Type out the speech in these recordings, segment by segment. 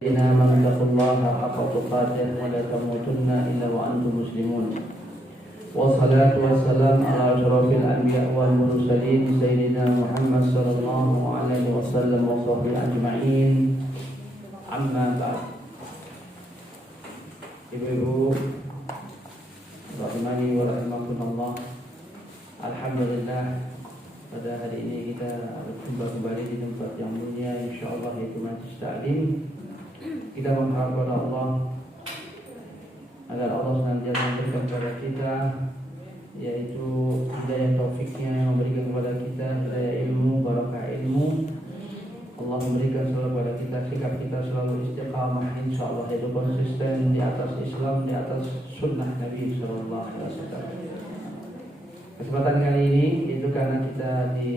إنما اتقوا الله حق تقاته ولا تموتن إلا وأنتم مسلمون والصلاة والسلام على أشرف الأنبياء والمرسلين سيدنا محمد صلى الله عليه وسلم وصحبه أجمعين أما بعد. Ibu-ibu rahimani wa rahimakumullah, alhamdulillah pada hari ini kita berjumpa kembali di tempat yang mulia insyaallah yaitu Majlis Ta'lim. Kita berharap kepada Allah agar Allah senantiasa memberikan kepada kita yaitu hidayah taufiknya, yang memberikan kepada kita hidayah ilmu, barakah ilmu. Allah memberikan selalu kepada kita sikap kita selalu istiqamah insyaallah, yaitu konsisten di atas Islam, di atas sunnah Nabi sallallahu alaihi wasallam. Kesempatan kali ini itu karena kita di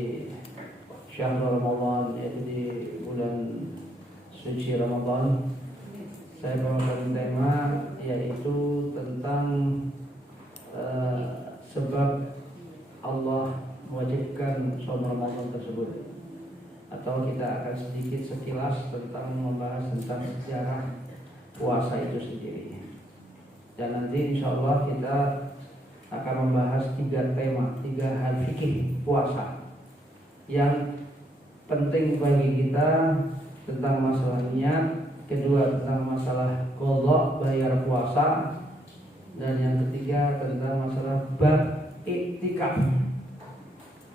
syahrul Ramadan, yaitu di bulan suci Ramadan, saya bawakan tema yaitu tentang sebab Allah mewajibkan saum Ramadan tersebut, atau kita akan sedikit sekilas tentang membahas tentang sejarah puasa itu sendiri. Dan nanti insya Allah kita akan membahas 3 tema, 3 hal fikih puasa yang penting bagi kita, tentang masalah niat, kedua tentang masalah qadha bayar puasa, dan yang ketiga tentang masalah bab iktikaf.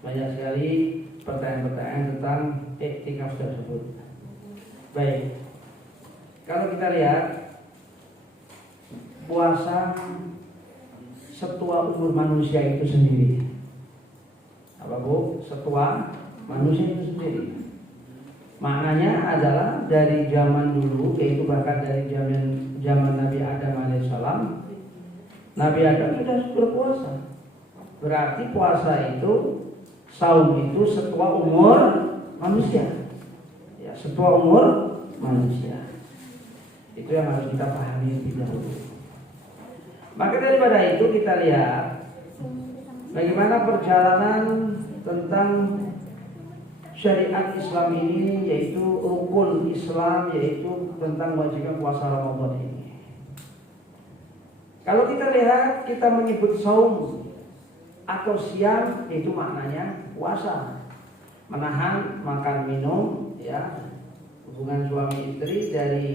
Banyak sekali pertanyaan-pertanyaan tentang iktikaf tersebut. Baik, kalau kita lihat puasa setua umur manusia itu sendiri. Apa Bu? Setua manusia itu sendiri. Maknanya adalah dari zaman dulu, yaitu bahkan dari zaman Nabi Adam alaihissalam. Nabi Adam sudah berpuasa. Berarti puasa itu, saum itu setua umur manusia. Ya, setua umur manusia. Itu yang harus kita pahami lebih dahulu. Maka daripada itu kita lihat bagaimana perjalanan tentang syariat Islam ini, yaitu rukun Islam, yaitu tentang wajibnya puasa Ramadan ini. Kalau kita lihat, kita menyebut saum atau siam, itu maknanya puasa, menahan makan minum, ya, hubungan suami istri dari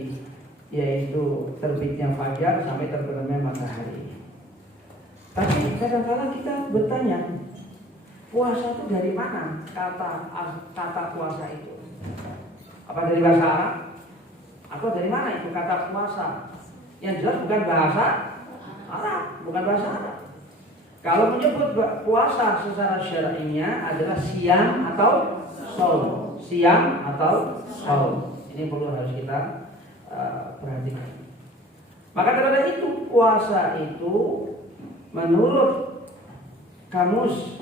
yaitu terbitnya fajar sampai terbenamnya matahari. Tapi kadang-kadang kita bertanya, puasa itu dari mana kata puasa itu? Apa dari bahasa Arab? Atau dari mana itu kata puasa? Yang jelas bukan bahasa Arab, bukan bahasa Arab. Kalau menyebut puasa secara syar'inya adalah siam atau shaum. Siam atau shaum. Ini perlu harus kita perhatikan. Maka daripada itu, puasa itu menurut kamus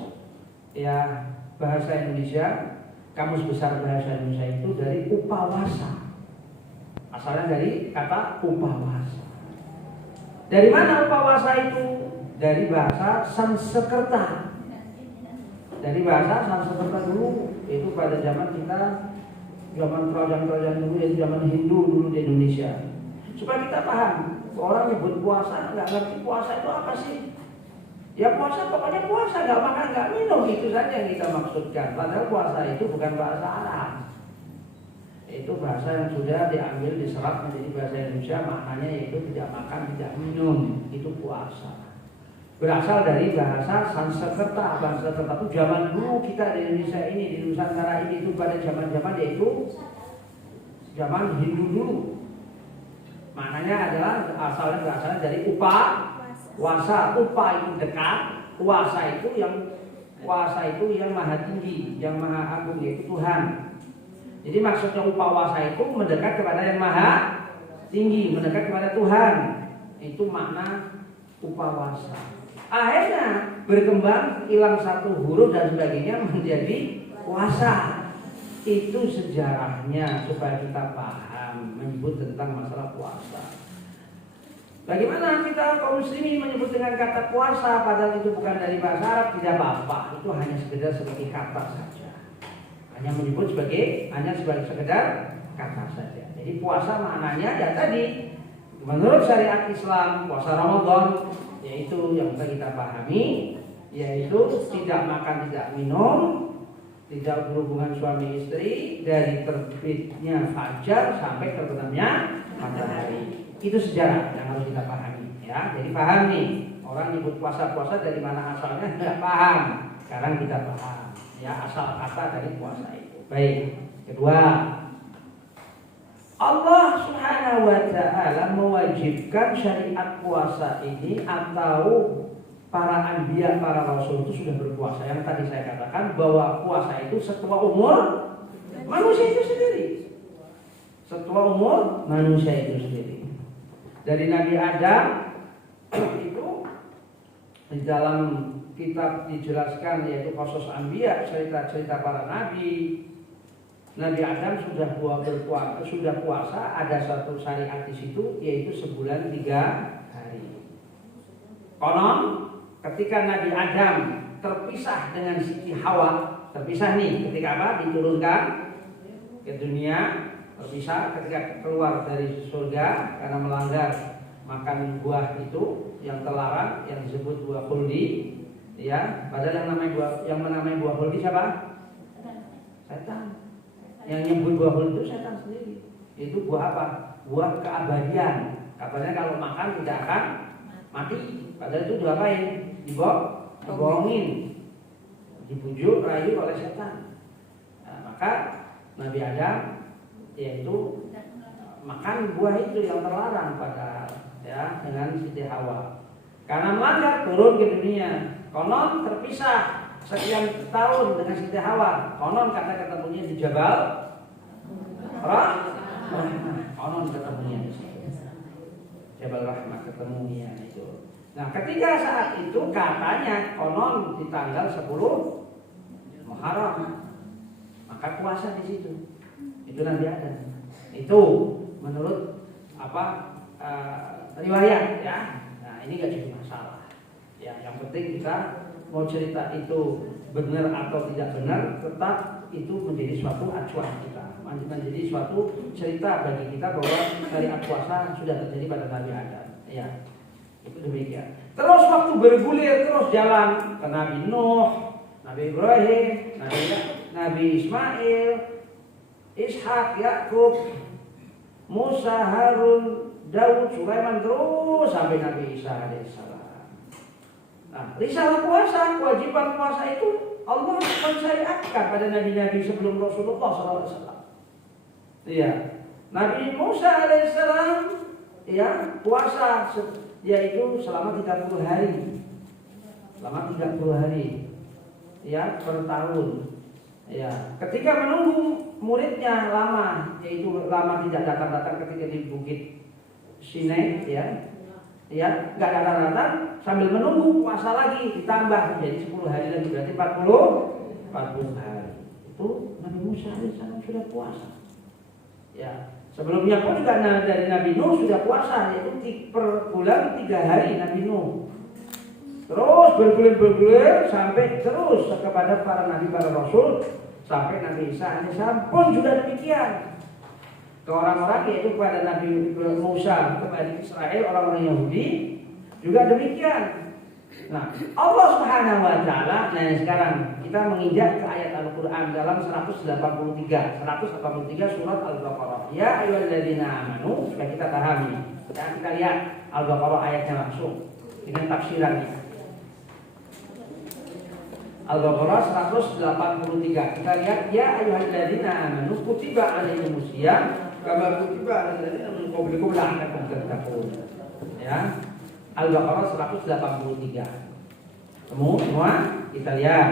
ya bahasa Indonesia, kamus besar bahasa Indonesia itu dari upawasa. Asalnya dari kata upawasa. Dari mana upawasa itu? Dari bahasa Sanskerta. Dari bahasa Sanskerta dulu, itu pada zaman kita, zaman kerajaan-kerajaan dulu, yaitu zaman Hindu dulu di Indonesia. Supaya kita paham, orang nyebut puasa nggak ngerti puasa itu apa sih? Ya puasa pokoknya puasa, nggak makan nggak minum, itu saja yang kita maksudkan. Padahal puasa itu bukan bahasa Arab. Itu bahasa yang sudah diambil, diserap menjadi bahasa Indonesia, maknanya yaitu tidak makan, tidak minum, itu puasa. Berasal dari bahasa Sanskerta. Bahasa Sanskerta itu zaman dulu kita di Indonesia ini, di Nusantara ini, itu pada zaman-zaman yaitu zaman Hindu dulu. Maknanya adalah asalnya dari puasa, upa itu dekat, puasa itu yang maha tinggi, yang maha agung, yaitu Tuhan. Jadi maksudnya upawasa itu mendekat kepada yang maha tinggi, mendekat kepada Tuhan. Itu makna upawasa. Akhirnya berkembang, hilang satu huruf dan sebagainya menjadi puasa. Itu sejarahnya supaya kita paham menyebut tentang masalah puasa. Bagaimana kita kaum muslimin menyebut dengan kata puasa padahal itu bukan dari bahasa Arab? Tidak apa-apa, itu hanya sekedar sebagai kata saja. Hanya menyebut sebagai sekedar kata saja. Jadi puasa maknanya ya tadi menurut syariat Islam puasa Ramadan yaitu yang kita pahami yaitu tidak makan tidak minum, tidak berhubungan suami istri dari terbitnya fajar sampai terbenamnya matahari. Itu sejarah yang harus kita pahami ya. Jadi paham nih, orang nyebut puasa-puasa dari mana asalnya nggak paham. Sekarang kita paham ya asal kata dari puasa itu. Baik, kedua, Allah Subhanahu wa ta'ala mewajibkan syariat puasa ini atau para anbiya, para rasul itu sudah berpuasa. Yang tadi saya katakan bahwa puasa itu setua umur manusia itu sendiri. Setua umur manusia itu sendiri. Dari Nabi Adam itu di dalam kitab dijelaskan yaitu Qasas Anbiya, cerita-cerita para nabi. Nabi Adam sudah puasa, ada satu syariat di situ yaitu sebulan 3 hari. Konon ketika Nabi Adam terpisah dengan Siti Hawa, terpisah nih ketika apa? Diturunkan ke dunia, terpisah ketika keluar dari surga karena melanggar makan buah itu yang terlarang yang disebut buah khuldi, ya. Padahal yang menamai buah khuldi siapa? Setan. Yang nyebut buah khuldi itu setan sendiri. Itu buah apa? Buah keabadian. Katanya kalau makan tidak akan mati. Padahal itu diapain? Dibohongin, dibujuk, rayu oleh setan. Nah, maka Nabi Adam yaitu makan buah itu yang terlarang pada ya dengan Siti Hawa. Karena melanggar turun ke dunia. Konon terpisah sekian tahun dengan Siti Hawa. Konon kata ketemunya di Jabal Rahmah. Konon ketemunya di situ. Jabal Rahmah ketemunya itu. Nah, ketika saat itu katanya konon di tanggal 10 Muharram. Maka puasa di situ. Itu Nabi Adam. Itu menurut riwayat ya. Nah, ini enggak jadi masalah. Ya, yang penting kita mau cerita itu benar atau tidak benar, tetap itu menjadi suatu acuan kita, menjadi suatu cerita bagi kita bahwa syariat puasa sudah terjadi pada Nabi Adam. Ya, itu demikian. Terus waktu bergulir terus jalan ke Nabi Nuh, Nabi Ibrahim, Nabi Ismail, Ishak, Yakub, Musa, Harun, Daud, Sulaiman terus sampai Nabi Isa alaihissalam. Nah, risalah puasa, kewajiban puasa itu Allah mensyariatkan pada nabi-nabi sebelum Rasulullah SAW. Iya, Nabi Musa alaihissalam ya puasa yaitu selama 30 hari. Selama 30 hari. Ya, per tahun. Ya, ketika menunggu muridnya lama, yaitu lama tidak datang-datang ketika di Bukit Sinai ya. Ya, enggak datang-datang sambil menunggu puasa lagi ditambah menjadi 10 hari lagi berarti 40 hari. Itu Nabi Musa alaihissalam sudah puasa. Ya, sebelumnya pun juga dari Nabi Nuh sudah puasa yaitu per bulan 3 hari Nabi Nuh. Terus bergulir sampai terus kepada para nabi para rasul sampai Nabi Isa alaihissalam pun juga demikian. Ke orang-orang yaitu kepada Nabi Musa, kepada Israel, orang-orang Yahudi juga demikian. Nah, Allah Subhanahu wa ta'ala, nah sekarang kita menginjak ke ayat Al-Qur'an dalam 183 surat Al-Baqarah. Ya ayyuhalladzina amanu, supaya kita pahami. Dan kita lihat Al-Baqarah ayatnya langsung dengan tafsirannya. Al-Baqarah 183. Kita lihat ya ayyuhalladzina amanu kutiba alaikumusiyam kama kutiba alal ladzina min qablikum la'allakum tattaqun. Ya. Al-Baqarah 183. Semua kita lihat.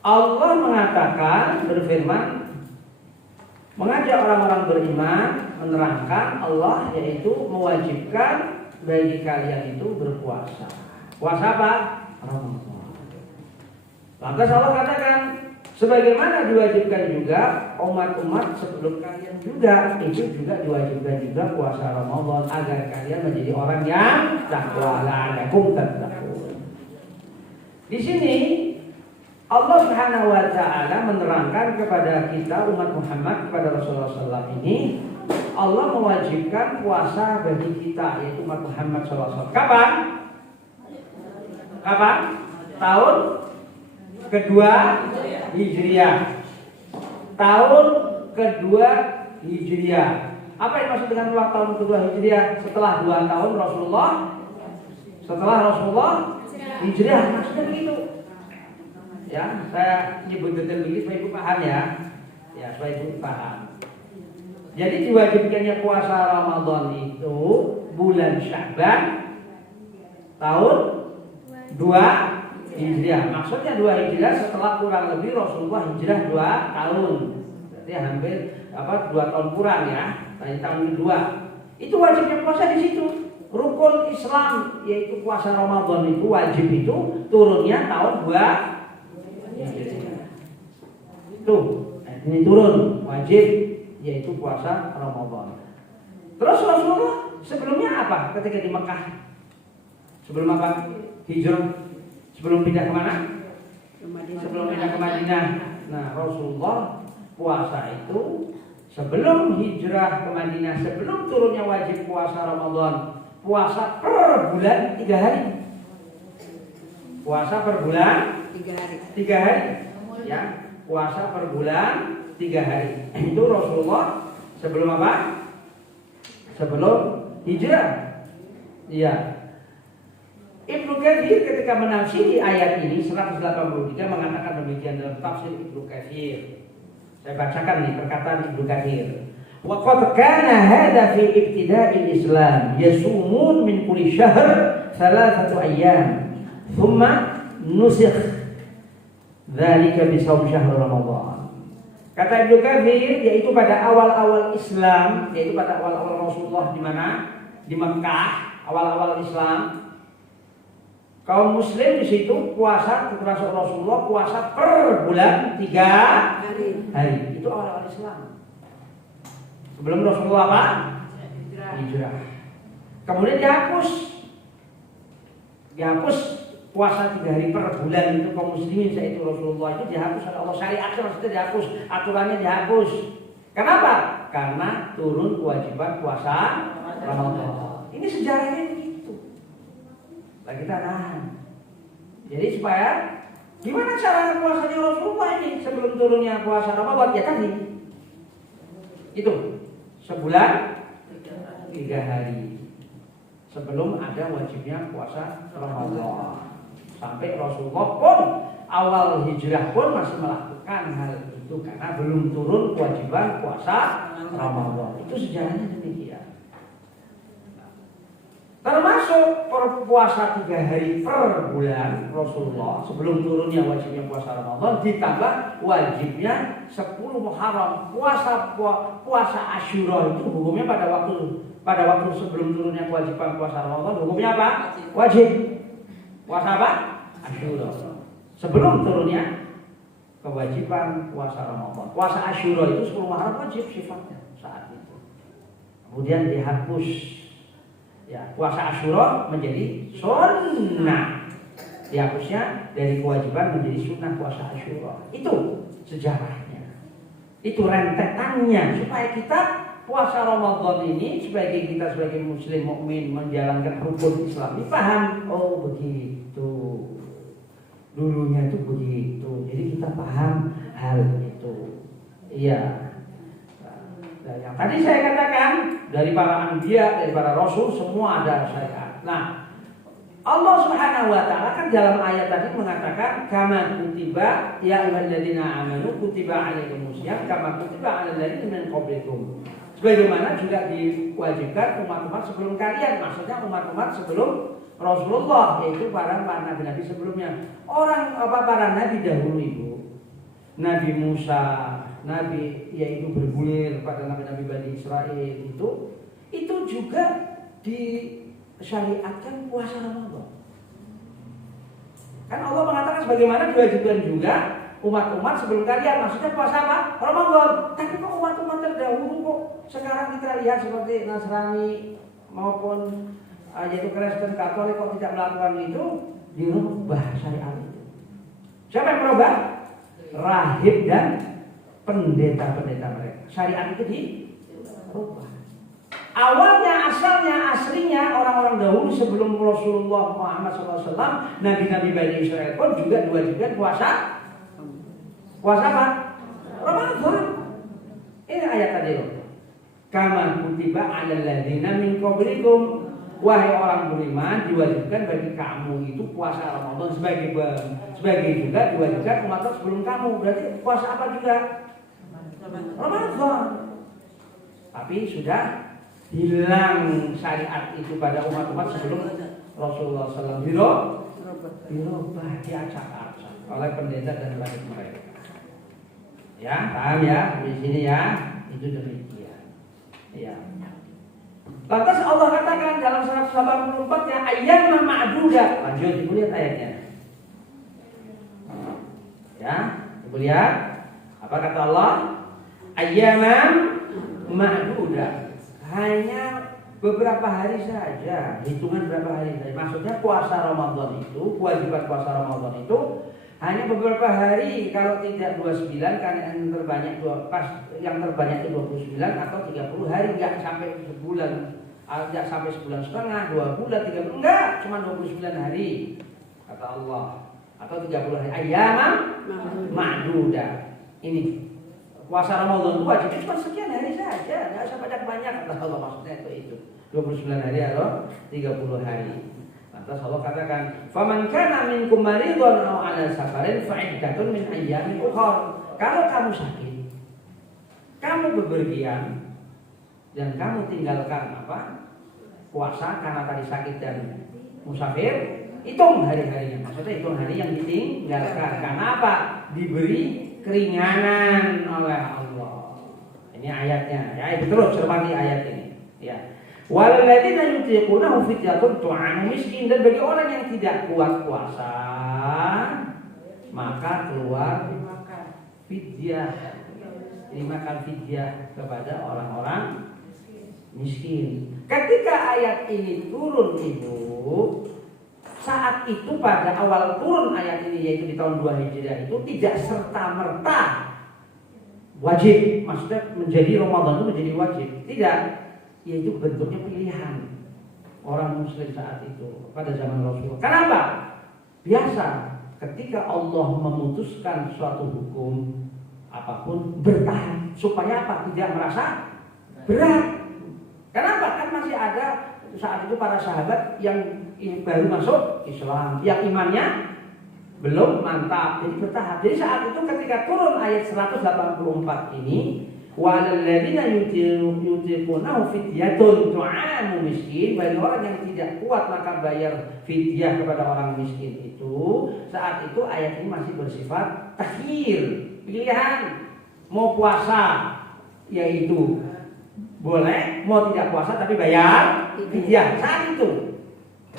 Allah mengatakan berfirman mengajak orang-orang beriman menerangkan Allah yaitu mewajibkan bagi kalian itu berpuasa. Puasa apa? Ramadan. Lantas Allah katakan sebagaimana diwajibkan juga umat-umat sebelum kalian juga itu juga diwajibkan juga puasa Ramadan agar kalian menjadi orang yang takwa la'allakum tattaqun. Di sini Allah Subhanahu wa taala menerangkan kepada kita umat Muhammad, kepada Rasulullah SAW ini, Allah mewajibkan puasa bagi kita, yaitu umat Muhammad SAW. Kapan? Kapan? Tahun kedua Hijriah. Tahun kedua Hijriah. Apa yang maksud dengan tahun kedua Hijriah? Setelah 2 tahun Rasulullah. Setelah Rasulullah Hijriah, maksudnya begitu. Ya, saya nyebut detail begini supaya ibu paham ya. Ya, supaya ibu paham. Jadi diwajibkannya puasa Ramadan itu bulan Sya'ban tahun 2 Hijriah. Maksudnya 2 Hijriah setelah kurang lebih Rasulullah hijrah 2 tahun. Berarti hampir 2 tahun kurang ya. Dari tahun kedua. Itu wajibnya puasa di situ. Rukun Islam yaitu puasa Ramadan itu wajib itu turunnya tahun 2 Tuh, ini turun wajib yaitu puasa Ramadan. Terus Rasulullah sebelumnya apa ketika di Mekah? Sebelum apa? Hijrah. Sebelum pindah kemana? Sebelum pindah ke Madinah. Nah, Rasulullah puasa itu sebelum hijrah ke Madinah, sebelum turunnya wajib puasa Ramadan, puasa per bulan 3 hari. Puasa per bulan 3 hari. Ya, puasa per bulan 3 hari. Itu Rasulullah sebelum apa? Sebelum hijrah. Iya. Ibnu Katsir ketika menafsiri ayat ini 183 mengatakan demikian dalam tafsir Ibnu Katsir. Saya bacakan nih perkataan Ibnu Katsir. Wa qad kana hadha fi ibtida'il Islam yasumun min kulli syahr 3 ayyam thumma nusikh dzalika bi shaum syahr Ramadan. Kata Ibnu Katsir, yaitu pada awal-awal Islam, yaitu pada awal-awal Rasulullah di mana? Di Mekah, awal-awal Islam. Kaum muslim di situ puasa termasuk Rasulullah puasa per bulan 3 hari. Itu awal-awal Islam. Sebelum Rasulullah apa? Hijrah. Kemudian dihapus puasa 3 hari per bulan itu kaum muslimin, yaitu Rasulullah itu dihapus oleh Allah. Syariatnya maksudnya dihapus, aturannya dihapus. Kenapa? Karena turun kewajiban puasa Ramadan. Ini sejarahnya begitu. Lah kita nahan. Jadi supaya gimana cara puasanya Rasulullah ini sebelum turunnya puasa Ramadan? Ya tadi itu sebulan 3 hari sebelum ada wajibnya puasa Ramadan. Sampai Rasulullah pun awal hijrah pun masih melakukan hal itu karena belum turun kewajiban puasa Ramadan. Itu sejarahnya demikian. Termasuk puasa 3 hari per bulan Rasulullah sebelum turunnya wajibnya puasa Ramadan, ditambah wajibnya 10 Muharram. Puasa Asyura itu hukumnya pada waktu sebelum turunnya kewajiban puasa Ramadan, hukumnya apa? Wajib. Puasa apa? Asyura. Sebelum turunnya kewajiban puasa Ramadan. Puasa Asyura itu 10 Muharram wajib sifatnya saat itu. Kemudian dihapus. Ya, puasa Asyura menjadi sunnah. Dihapusnya dari kewajiban menjadi sunnah puasa Asyura. Itu sejarahnya. Itu rentetannya supaya kita puasa Ramadan ini sebagai kita sebagai muslim mukmin menjalankan rukun Islam ini paham. Oh begitu. Dulunya itu begitu. Jadi kita paham hal itu. Iya. Nah, yang tadi saya katakan dari para anbiya, dari para rasul semua ada syariat. Nah, Allah Subhanahu wa taala kan dalam ayat tadi mengatakan kama kutiba ya ayyuhalladzina amanu kutiba alaikumusiyam kama kutiba alal ladzina min qablikum. Sebagaimana juga diwajibkan umat-umat sebelum kalian, maksudnya umat-umat sebelum Rasulullah, yaitu para nabi-nabi sebelumnya. Para nabi dahulu itu, Nabi Musa, Nabi yaitu bergulir pada nabi-nabi Bani Israel itu juga disyariatkan puasa Ramadan. Kan Allah mengatakan sebagaimana diwajibkan juga umat-umat sebelum kalian, maksudnya puasa apa? Ramadan. Tapi kok umat-umat terdahulu kok sekarang kita lihat seperti Nasrani maupun yaitu Kristen Katolik kok tidak melakukan itu, dirubah syariat itu. Siapa yang merubah? Rahib dan pendeta-pendeta mereka. Syariat itu dirubah. Awalnya, aslinya orang-orang dahulu sebelum Rasulullah Muhammad SAW, nabi-nabi Bani Israel pun juga diwajibkan puasa. Puasa apa? Ramadan. Ini ayat tadi loh. Kama kutiba 'alal ladzina min qablikum. Wahai orang beriman, diwajibkan bagi kamu itu puasa Ramadan sebagai juga diwajibkan umat sebelum kamu. Berarti puasa apa juga? Ramadan. Tapi sudah hilang syariat itu pada umat-umat sebelum Rasulullah SAW. Dirubah, diacak-acak oleh pendeta dan rakyat mereka. Ya, paham ya? Di sini ya, itu demikian. Ya. Lantas Allah katakan dalam 184-nya ayyam ma'dudah. Lanjut, ibu lihat ayatnya. Ya, ibu lihat. Apa kata Allah? Ayyam ma'dudah. Hanya beberapa hari saja, hitungan berapa hari saja. Maksudnya puasa Ramadan itu, kewajiban puasa Ramadan itu hanya beberapa hari, kalau tidak 29 karena yang terbanyak yang terbanyak itu 29 atau 30 hari, enggak sampai sebulan, enggak sampai sebulan setengah, 2 bulan, 3 bulan, enggak, cuma 29 hari kata Allah, atau 30 hari. Ayyam ma'dudah. Ini puasa Ramadan itu wajib cuma sekian hari saja, enggak usah banyak-banyak kata Allah, maksudnya itu 29 hari atau 30 hari. Lantas Allah katakan, "Faman kana minkum maridun aw 'ala safarin fa iddatun min ayyamin ukhra." Kalau kamu sakit, kamu bepergian dan kamu tinggalkan puasa karena tadi sakit dan musafir, hitung hari-harinya. Maksudnya hitung hari yang ditinggalkan. Karena apa? Diberi keringanan oleh Allah. Ini ayatnya. Ya, itu terus cermati ayat ini. Ya. Walladzina yutiqunahu fidyatun tu'amu miskin, dan bagi orang yang tidak kuat puasa maka keluar fidyah, dimakan fidyah kepada orang-orang miskin. Ketika ayat ini turun ibu, saat itu pada awal turun ayat ini yaitu di tahun 2 Hijriah itu tidak serta-merta wajib, maksudnya menjadi Ramadan itu menjadi wajib, tidak. Yaitu bentuknya pilihan orang muslim saat itu pada zaman Rasulullah. Kenapa? Biasa ketika Allah memutuskan suatu hukum apapun bertahan supaya apa? Tidak merasa berat. Kenapa? Kan masih ada saat itu para sahabat yang baru masuk Islam, yang imannya belum mantap, jadi bertahap. Jadi saat itu ketika turun ayat 184 ini, walladzina yutiqunahu fidyatun tu'amu miskin, bagi orang yang tidak kuat maka bayar fidyah kepada orang miskin itu. Saat itu ayat ini masih bersifat takhir, pilihan. Mau puasa yaitu boleh, mau tidak puasa tapi bayar fidyah. Saat itu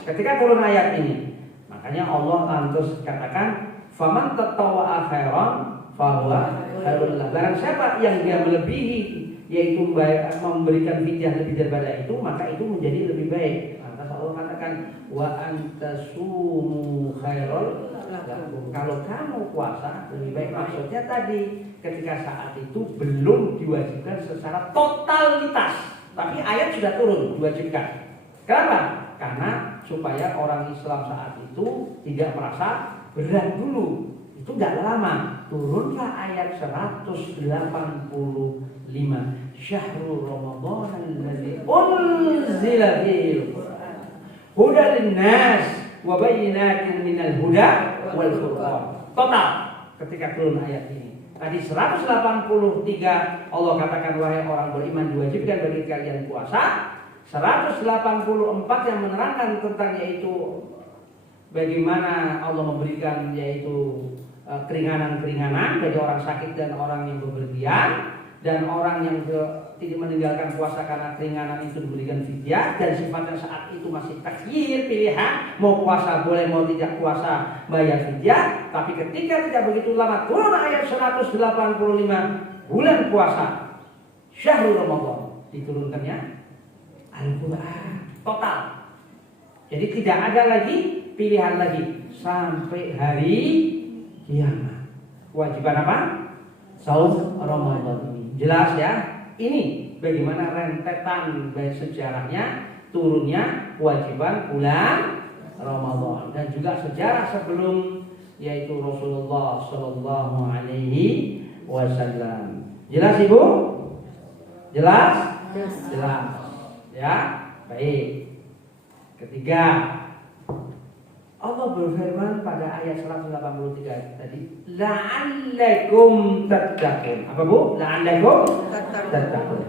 ketika turun ayat ini, makanya Allah lantas katakan faman tatawwa'a khairan fahuwa khairul lahu. Barang siapa yang dia melebihi yaitu memberikan fidyah lebih daripada itu, maka itu menjadi lebih baik. Lantas Allah katakan wa antasumu khairul lakum. Kalau kamu puasa lebih baik. Maksudnya tadi ketika saat itu belum diwajibkan secara totalitas, tapi ayat sudah turun diwajibkan. Kenapa? Karena supaya orang Islam saat itu tidak merasa berat dulu. Itu tidak lama, turunlah ayat 185. Syahrul Ramadan alladzi unzila fihil Qur'an hudan linnas wa bayyinatin minal huda wal furqan. Total ketika turun ayat ini. Tadi 183 Allah katakan wahai orang beriman diwajibkan bagi kalian puasa. 184 yang menerangkan tentang yaitu bagaimana Allah memberikan yaitu keringanan-keringanan bagi orang sakit dan orang yang bepergian, dan orang yang tidak meninggalkan puasa karena keringanan itu diberikan fidyah, dan sifatnya saat itu masih takhir, pilihan, mau puasa boleh, mau tidak puasa bayar fidyah. Tapi ketika tidak begitu lama turun ayat 185 bulan puasa Syahrul Ramadan, diturunkannya Al-Quran total. Jadi tidak ada lagi pilihan lagi sampai hari kiamat. Kewajiban apa? Saum Ramadan ini. Jelas ya? Ini bagaimana rentetan baik sejarahnya turunnya kewajiban bulan Ramadan dan juga sejarah sebelum yaitu Rasulullah Shallallahu Alaihi Wasallam. Jelas Ibu? Jelas? Jelas. Ya, baik. Ketiga, Allah berfirman pada ayat 183 tadi, la'allakum tattaqun. Apa Bu? La'allakum tattaqun.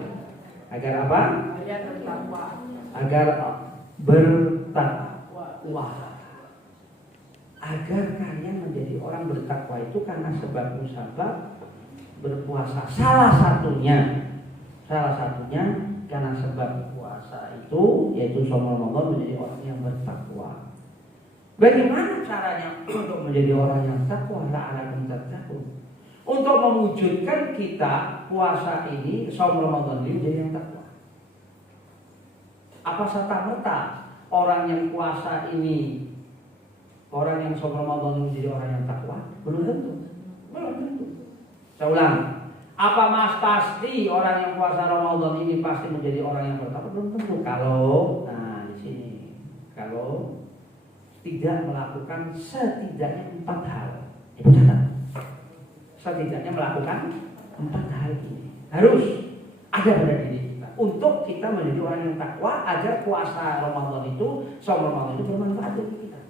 Agar apa? Agar bertakwa. Agar kalian menjadi orang bertakwa itu karena sebab musabab berpuasa. Salah satunya karena sebab puasa itu yaitu shaum Ramadan menjadi orang yang bertakwa. Bagaimana caranya untuk menjadi orang yang takwa? La'allakum tattaqun. Untuk mewujudkan kita puasa ini, shaum Ramadan ini menjadi yang takwa. Apa serta-merta orang yang puasa ini, orang yang shaum Ramadan menjadi orang yang takwa? Belum tentu. Saya ulang. Apa mas pasti orang yang puasa Ramadan ini pasti menjadi orang yang bertakwa? Belum tentu. Kalau, nah di sini, kalau tidak melakukan setidaknya 4 hal. Itu catat. Setidaknya melakukan 4 hal ini. Harus ada pada diri kita. Untuk kita menjadi orang yang takwa agar puasa Ramadan itu, shaum Ramadan itu bermanfaat bagi kita.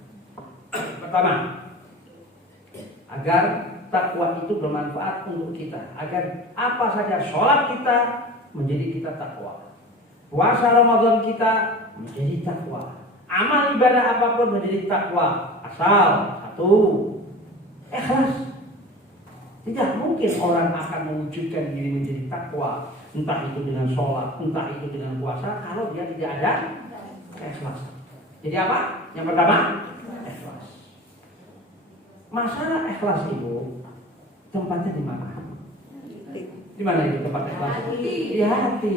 Pertama, agar takwa itu bermanfaat untuk kita. Agar apa saja sholat kita menjadi kita takwa. Puasa Ramadan kita menjadi takwa. Amal ibadah apapun menjadi takwa. Asal satu, ikhlas. Tidak mungkin orang akan mewujudkan diri menjadi takwa, entah itu dengan sholat, entah itu dengan puasa, kalau dia tidak ada ikhlas. Jadi apa? Yang pertama, ikhlas. Masalah ikhlas Ibu, tempatnya di mana? Di mana itu tempat ikhlas? Di hati.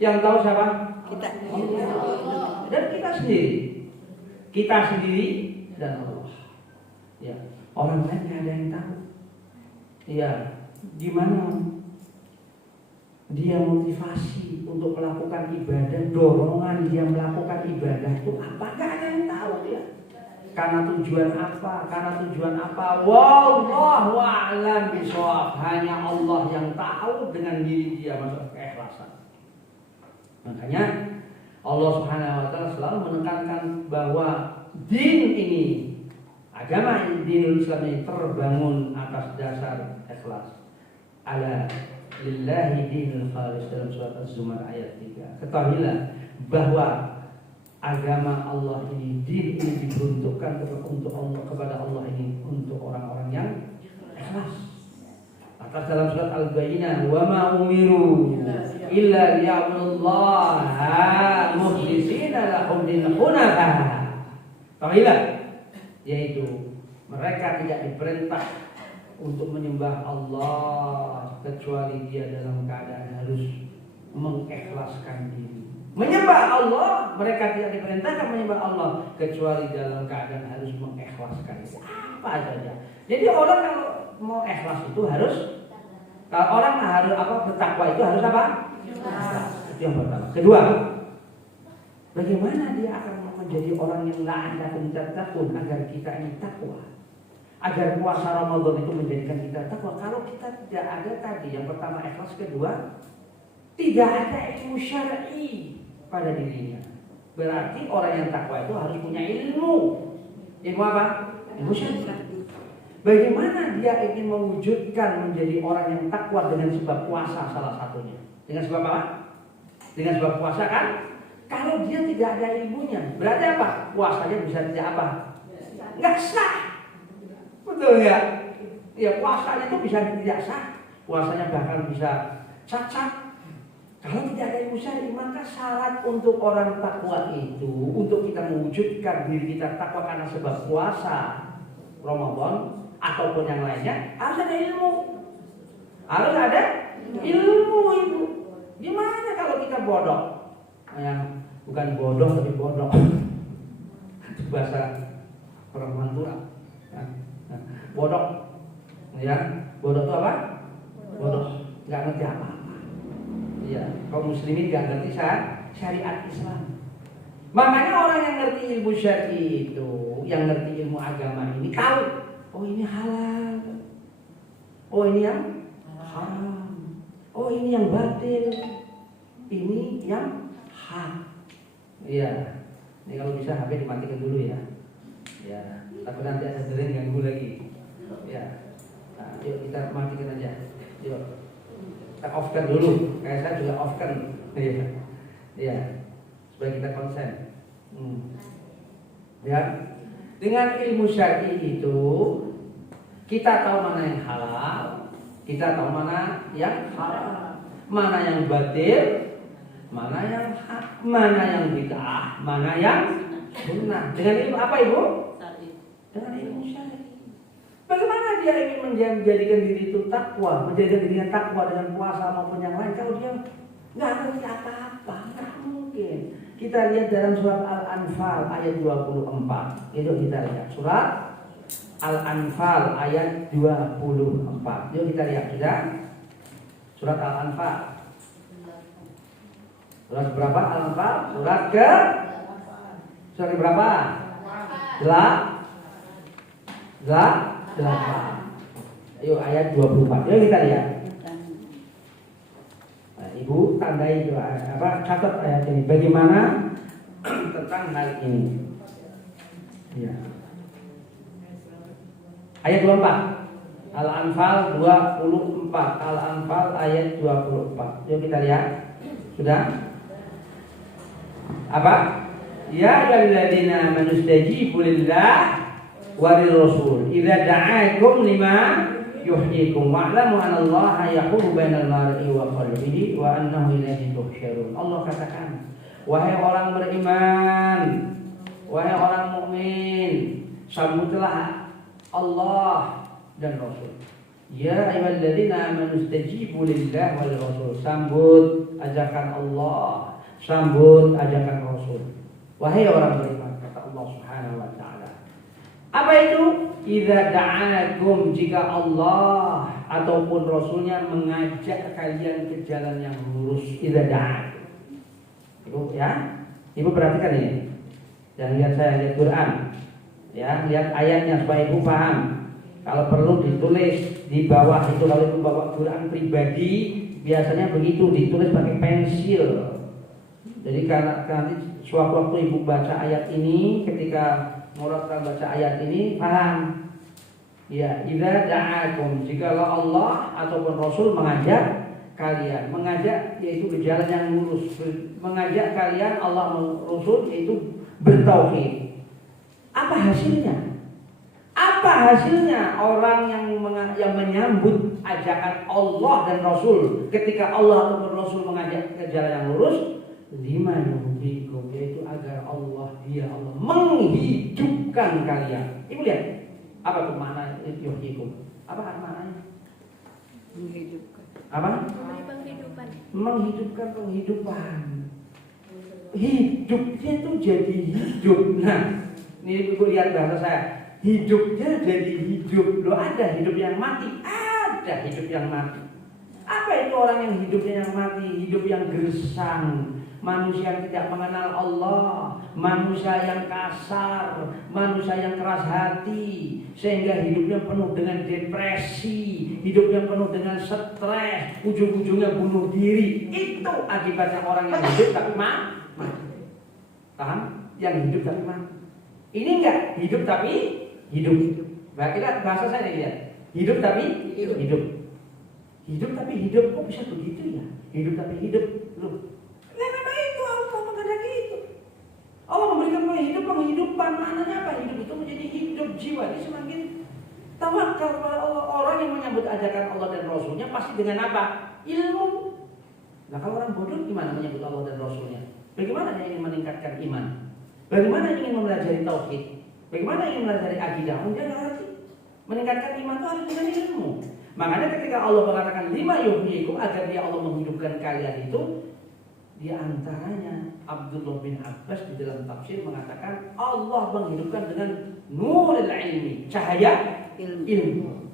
Yang tahu siapa? Kita. Dan kita sendiri dan Allah. Ya, orang lain tidak ada yang tahu. Ya, gimana dia motivasi untuk melakukan ibadah, dorongan dia melakukan ibadah itu apa? Gak ada yang tahu dia. Karena tujuan apa? Wallahu a'lam bishawab. Hanya Allah yang tahu dengan diri dia masuk keikhlasan. Makanya Allah Subhanahu wa taala selalu menekankan bahwa din ini, agama dinul Islam ini terbangun atas dasar ikhlas. Ala lillahi dinul khalis dalam surat Az-Zumar ayat 3. Ketahuilah bahwa agama Allah ini, din ini dibentukkan untuk Allah, kepada Allah ini untuk orang-orang yang ikhlas. Atas dalam surat Al-Bayyinah, wa ma umiru illa liya'budullaha mukhlishina lahu din hunafa. Ketahuilah, yaitu mereka tidak diperintah untuk menyembah Allah kecuali dia dalam keadaan harus mengikhlaskan diri. Menyembah Allah, mereka tidak diperintahkan menyembah Allah kecuali dalam keadaan harus mengikhlaskan diri. Apa saja. Jadi orang kalau mau ikhlas itu harus, kalau orang harus bertakwa itu harus apa? Itu yang pertama. Kedua, bagaimana dia akan menjadi orang yang la'allakum tattaqun agar kita ini takwa, agar puasa Ramadan itu menjadikan kita takwa. Kalau kita tidak ada tadi, yang pertama ikhlas, kedua tidak ada ilmu syar'i pada dirinya. Berarti orang yang takwa itu harus punya ilmu. Ilmu apa? Ilmu syar'i. Bagaimana dia ingin mewujudkan menjadi orang yang takwa dengan sebab puasa salah satunya? Dengan sebab apa? Dengan sebab puasa kan? Kalau dia tidak ada ilmunya, berarti apa? Puasanya bisa tidak apa? Nggak sah. Betul ya? Ya, puasanya itu bisa tidak sah. Puasanya bahkan bisa cacat. Kalau tidak ada ilmu syar'i, maka syarat untuk orang takwa itu, untuk kita mewujudkan diri kita takwa karena sebab puasa Ramadan ataupun yang lainnya, harus ada ilmu. Harus ada ilmu itu. Gimana kalau kita bodoh? Yang bukan bodoh tapi bodoh. Itu bahasa perempuan tua. Bodoh. Ya, bodoh itu apa? Bodoh, nggak ngerti apa-apa. Iya, kaum muslimin nggak ngerti syariat Islam. Makanya orang yang ngerti ilmu syar'i itu, yang ngerti ilmu agama ini tahu, oh ini halal, oh ini yang haram, oh ini yang batil, ini yang hak. Iya, ini kalau bisa HP dimatikan dulu ya. Ya, takut nanti ada sering ganggu lagi. Ya, nah, yuk kita matikan aja. Yuk, kita off-kan dulu. Kayak saya juga off-kan. Iya, iya. Supaya kita konsen. Ya, dengan ilmu syar'i itu kita tahu mana yang halal, kita tahu mana yang haram, mana yang batil, mana yang hak, mana yang bid'ah, mana yang sunnah. Dengan ilmu apa Ibu? Dengan ilmu syar'i. Bagaimana dia ingin menjadikan diri itu takwa, menjadikan dirinya takwa dengan puasa maupun yang lain kalau dia nggak ngerti apa-apa, nggak mungkin. Kita lihat dalam surat Al-Anfal ayat 24. Itu kita lihat surat Al-Anfal ayat 24. Yuk kita lihat kita. Surat Al-Anfal. Surat berapa Al-Anfal? Surat ke? Surat berapa? 8. Ayo ayat 24. Yuk kita lihat. Ibu tandai itu apa? Catat ayat ini. Bagaimana tentang hal ini? Ya. Ayat 24. Al-Anfal 24. Al-Anfal ayat 24. Yuk kita lihat. Sudah? Apa? Ya ayyuhalladzina amanu istajibu lillah wa lirrasul idza da'akum lima yuhyikum wa'lamu anallaha yahulu bainal mar'i wa qalbihi wa annahu ilaihi tuhsyarun. Allah katakan, wahai orang beriman, wahai orang mukmin, sambutlah Allah dan Rasul. Ya ayyuhalladzina amanu istajibu lillahi wal rasul. Sambut ajakan Allah, sambut ajakan Rasul. Wahai orang beriman, kata Allah Subhanahu wa taala. Apa itu? Idza da'akum, jika Allah ataupun Rasulnya mengajak kalian ke jalan yang lurus. Idza da'akum. Ibu ya, Ibu perhatikan ini. Jangan lihat saya lihat Quran. Ya, lihat ayatnya supaya Ibu paham. Kalau perlu ditulis di bawah itu, kalau Ibu bawa Quran pribadi biasanya begitu, ditulis pakai pensil. Jadi karena suatu waktu Ibu baca ayat ini, ketika murattal baca ayat ini paham. Ya, idza da'akum, jikalau Allah ataupun Rasul mengajak kalian, mengajak yaitu ke jalan yang lurus, mengajak kalian Allah Rasul yaitu bertauhid. Apa hasilnya? Apa hasilnya orang yang menyambut ajakan Allah dan Rasul ketika Allah ataupun Rasul mengajak ke jalan yang lurus? Lima yuhyikum, yaitu agar Allah menghidupkan kalian. Ibu lihat, apa tuh makna yuhyikum? Apa maknanya? Menghidupkan. Apa? Penghidupan. Menghidupkan penghidupan. Hidupnya itu jadi hidup. Nah, ini Ibu lihat bahasa saya. Hidupnya jadi hidup. Loh, ada hidup yang mati, ada hidup yang mati. Apa itu orang yang hidupnya yang mati? Hidup yang gersang. Manusia yang tidak mengenal Allah, manusia yang kasar, manusia yang keras hati, sehingga hidupnya penuh dengan depresi, hidupnya penuh dengan stres, ujung-ujungnya bunuh diri. Itu akibatnya orang yang hidup tapi mati. Paham? Yang hidup tapi mati. Ini enggak hidup tapi hidup. Bahasa saya lihat, hidup tapi hidup. Hidup tapi hidup, kok bisa begitu ya? Hidup tapi hidup, loh. Memang itu Allah menghendaki itu. Allah memberikan penghidupan. Maknanya apa? Hidup itu menjadi hidup, jiwa ini semakin tawakal kepada Allah. Orang yang menyambut ajakan Allah dan Rasulnya pasti dengan apa? Ilmu. Nah, kalau orang bodoh gimana menyambut Allah dan Rasulnya? Bagaimana dia ingin meningkatkan iman? Bagaimana ingin mempelajari tauhid? Bagaimana ingin mempelajari akidah? Dia nggak ngerti. Meningkatkan iman itu harus dengan ilmu. Makanya ketika Allah mengatakan lima yuhyikum, agar dia Allah menghidupkan kalian itu, Di antaranya Abdullah bin Abbas di dalam tafsir mengatakan Allah menghidupkan dengan nuril ilmi, cahaya ilmu.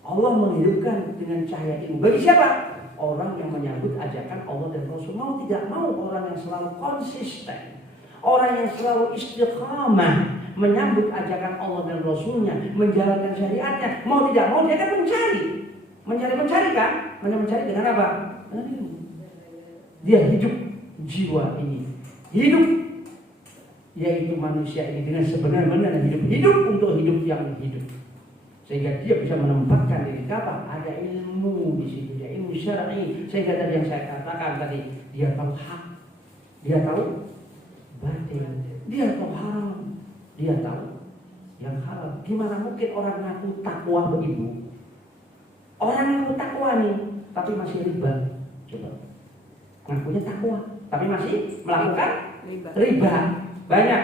Allah menghidupkan dengan cahaya ilmu. Bagi siapa? Orang yang menyambut ajakan Allah dan Rasul. Mau tidak mau, orang yang selalu konsisten, orang yang selalu istiqamah menyambut ajakan Allah dan Rasulnya, menjalankan syariatnya. Mau tidak mau dia akan mencari kan? Mencari dengan apa? Dengan ilmu. Dia hidup jiwa ini, hidup yaitu manusia ini dengan sebenar-benar hidup untuk hidup yang hidup, sehingga dia bisa menempatkan diri apa? Ada ilmu di situ, ya ilmu syar'i. Sehingga tadi yang saya katakan tadi, dia tahu hak, dia tahu batil, dia tahu haram, dia tahu yang halal. Gimana mungkin orang ngaku takwa begitu? Orang ngaku takwa nih, tapi masih riba. Coba. Ngakunya takwa, tapi masih melakukan riba. Banyak.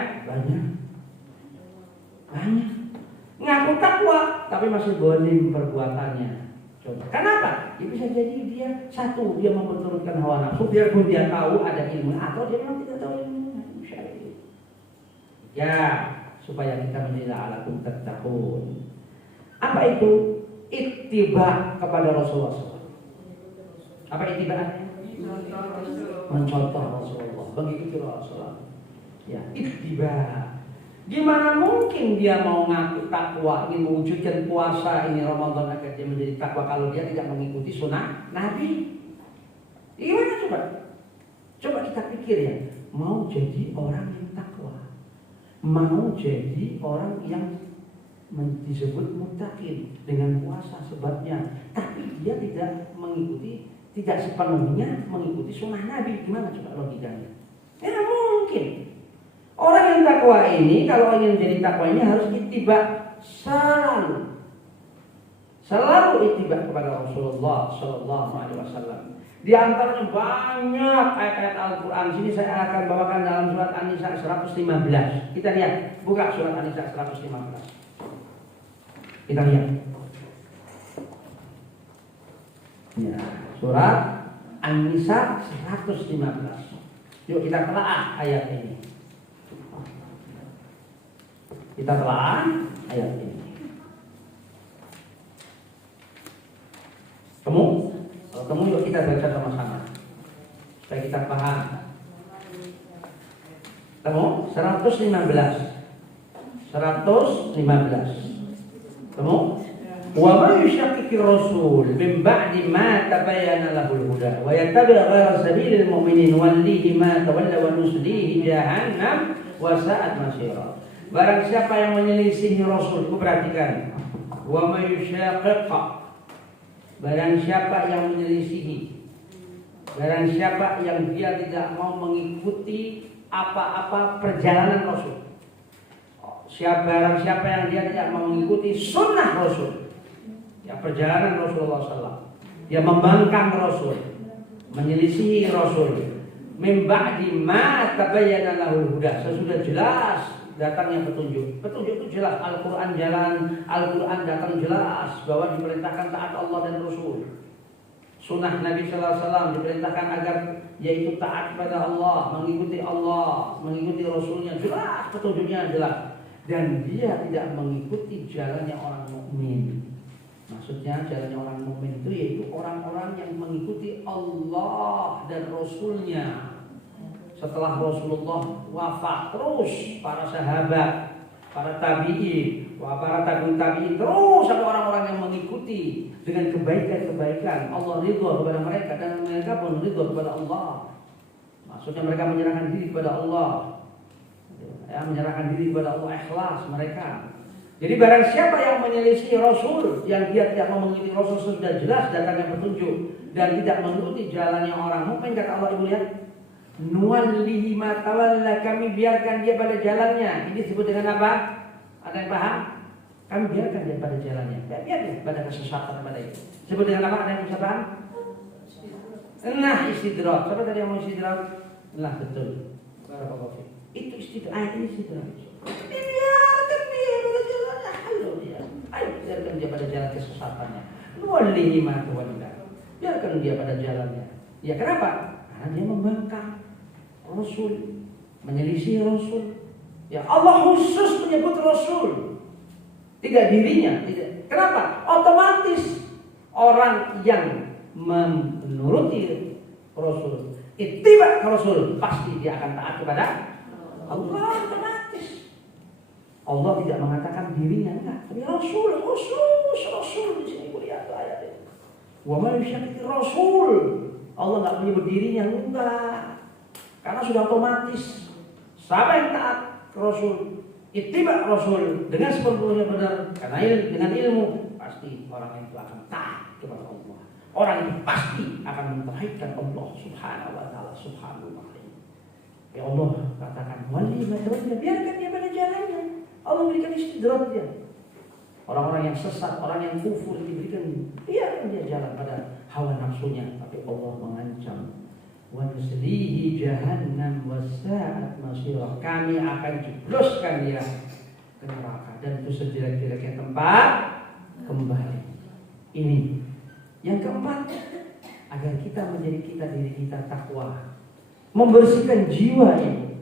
Ngaku takwa, tapi masih zalim perbuatannya. Coba. Kenapa? Ya bisa jadi dia satu, dia memperturutkan hawa nafsu, biarpun dia tahu ada ilmu, atau dia memang tidak tahu ilmu. Ya, supaya kita menjadi la'alakum tattaqun. Apa itu? Ittiba kepada Rasulullah SAW. Apa ittiba? Mencontoh Rasulullah, mengikuti Rasulullah. Ya, ittiba. Gimana mungkin dia mau ngaku takwa, ingin mewujudkan puasa ini Ramadan agar dia menjadi takwa kalau dia tidak mengikuti sunnah Nabi? Gimana coba? Coba kita pikir ya, mau jadi orang yang takwa, mau jadi orang yang disebut muttaqin dengan puasa sebabnya, tapi dia tidak mengikuti, tidak sepenuhnya mengikuti sunnah Nabi. Gimana coba logikanya? Ya mungkin. Orang yang takwa ini, kalau ingin jadi takwa ini harus ittiba selalu ittiba kepada Rasulullah Sallallahu Alaihi Wasallam. Di antaranya banyak ayat-ayat Al-Quran. Sini saya akan bawakan dalam surat An-Nisa 115. Kita lihat, buka surat An-Nisa 115. Kita lihat. Ya, surat An-Nisa 115. Yuk kita telaah ayat ini. Kita telaah ayat ini. Kalau temu yuk kita baca sama-sama supaya kita paham. Temu 115. Temu. Wa man yushaqiqir rasul min ba'di ma tabayyana lahul huda wa yattabi' ghayra sabilil mu'minin wallihi ma tawalla wa nuslihi jahannam wa sa'at masira. Barang siapa yang menyelisihi Rasul, perhatikan. Wa may yushaqiq. Barang siapa yang menyelisihi, barang siapa yang dia tidak mau mengikuti apa-apa perjalanan Rasul. Barang siapa yang dia tidak mau mengikuti sunnah Rasul, ya perjalanan Rasulullah SAW, dia membangkang Rasul, menyelisihi Rasul. Min ba'di ma tabayyana lahul huda, sesudah jelas datangnya petunjuk. Petunjuk itu jelas, Al-Quran jalan, Al-Quran datang jelas bahwa diperintahkan taat Allah dan Rasul. Sunnah Nabi Sallallahu Alaihi Wasallam diperintahkan agar yaitu taat kepada Allah, mengikuti Rasulnya, jelas petunjuknya jelas. Dan dia tidak mengikuti jalannya orang mukmin. Maksudnya jalannya orang mukmin itu yaitu orang-orang yang mengikuti Allah dan Rasulnya. Setelah Rasulullah wafat, terus para sahabat, para tabi'in, para tabi'in terus ada orang-orang yang mengikuti dengan kebaikan-kebaikan. Allah ridha kepada mereka dan mereka pun ridha kepada Allah. Maksudnya mereka menyerahkan diri kepada Allah. Ya, menyerahkan diri kepada Allah, ikhlas mereka. Jadi barang siapa yang menyelisih Rasul, yang dia tidak mau mengikuti Rasul sudah jelas datangnya petunjuk dan tidak mengikuti jalannya orang mukmin, kata Allah, ibu lihat, nuwallihi ma tawalla, kami biarkan dia pada jalannya. Ini disebut dengan apa? Ada yang paham? Kami biarkan dia pada jalannya. Ya, biar dia pada kesesatan pada itu. Disebut dengan apa? Ada yang bisa paham? Nah, istidrak. Siapa tadi yang mau istidrak? Nah, betul. Barakallahu fiik. Itu istidrak, ini istidrak. Biarkan dia pada jalannya. Ayo biarkan dia pada jalan kesesatannya. Nuwallihi ma tawalla. Biarkan dia pada jalannya. Ya kenapa? Karena dia membangkang Rasul, menyelisih Rasul. Ya Allah khusus menyebut Rasul, tidak dirinya. Tidak. Kenapa? Otomatis orang yang menuruti Rasul, ittiba ke Rasul, pasti dia akan taat kepada Allah. Otomatis. Allah tidak mengatakan dirinya, enggak. Tapi Rasul khusus, Rasul di sini lihat ayat ini. Wa man yushaqiqir Rasul, Allah enggak menyebut dirinya, enggak. Karena sudah otomatis. Siapa yang taat ke Rasul, ittiba Rasul dengan sepenuhnya benar, karena dengan ilmu, pasti orang itu akan taat kepada Allah. Orang itu pasti akan mentauhidkan Allah Subhanahu wa taala, subhanallah. Ya Allah katakan wali madrotnya, biarkan dia pada jalannya. Allah berikan istidrat dia. Orang-orang yang sesat, orang yang kufur diberikan, biarkan dia jalan pada hawa nafsunya. Tapi Allah mengancam, wa nuslihi jahannam wasa'at masirah. Kami akan jebloskan dia ke neraka, dan itu sejelek-jeleknya tempat kembali. Ini yang keempat, agar kita menjadi diri kita takwa, membersihkan jiwa ini.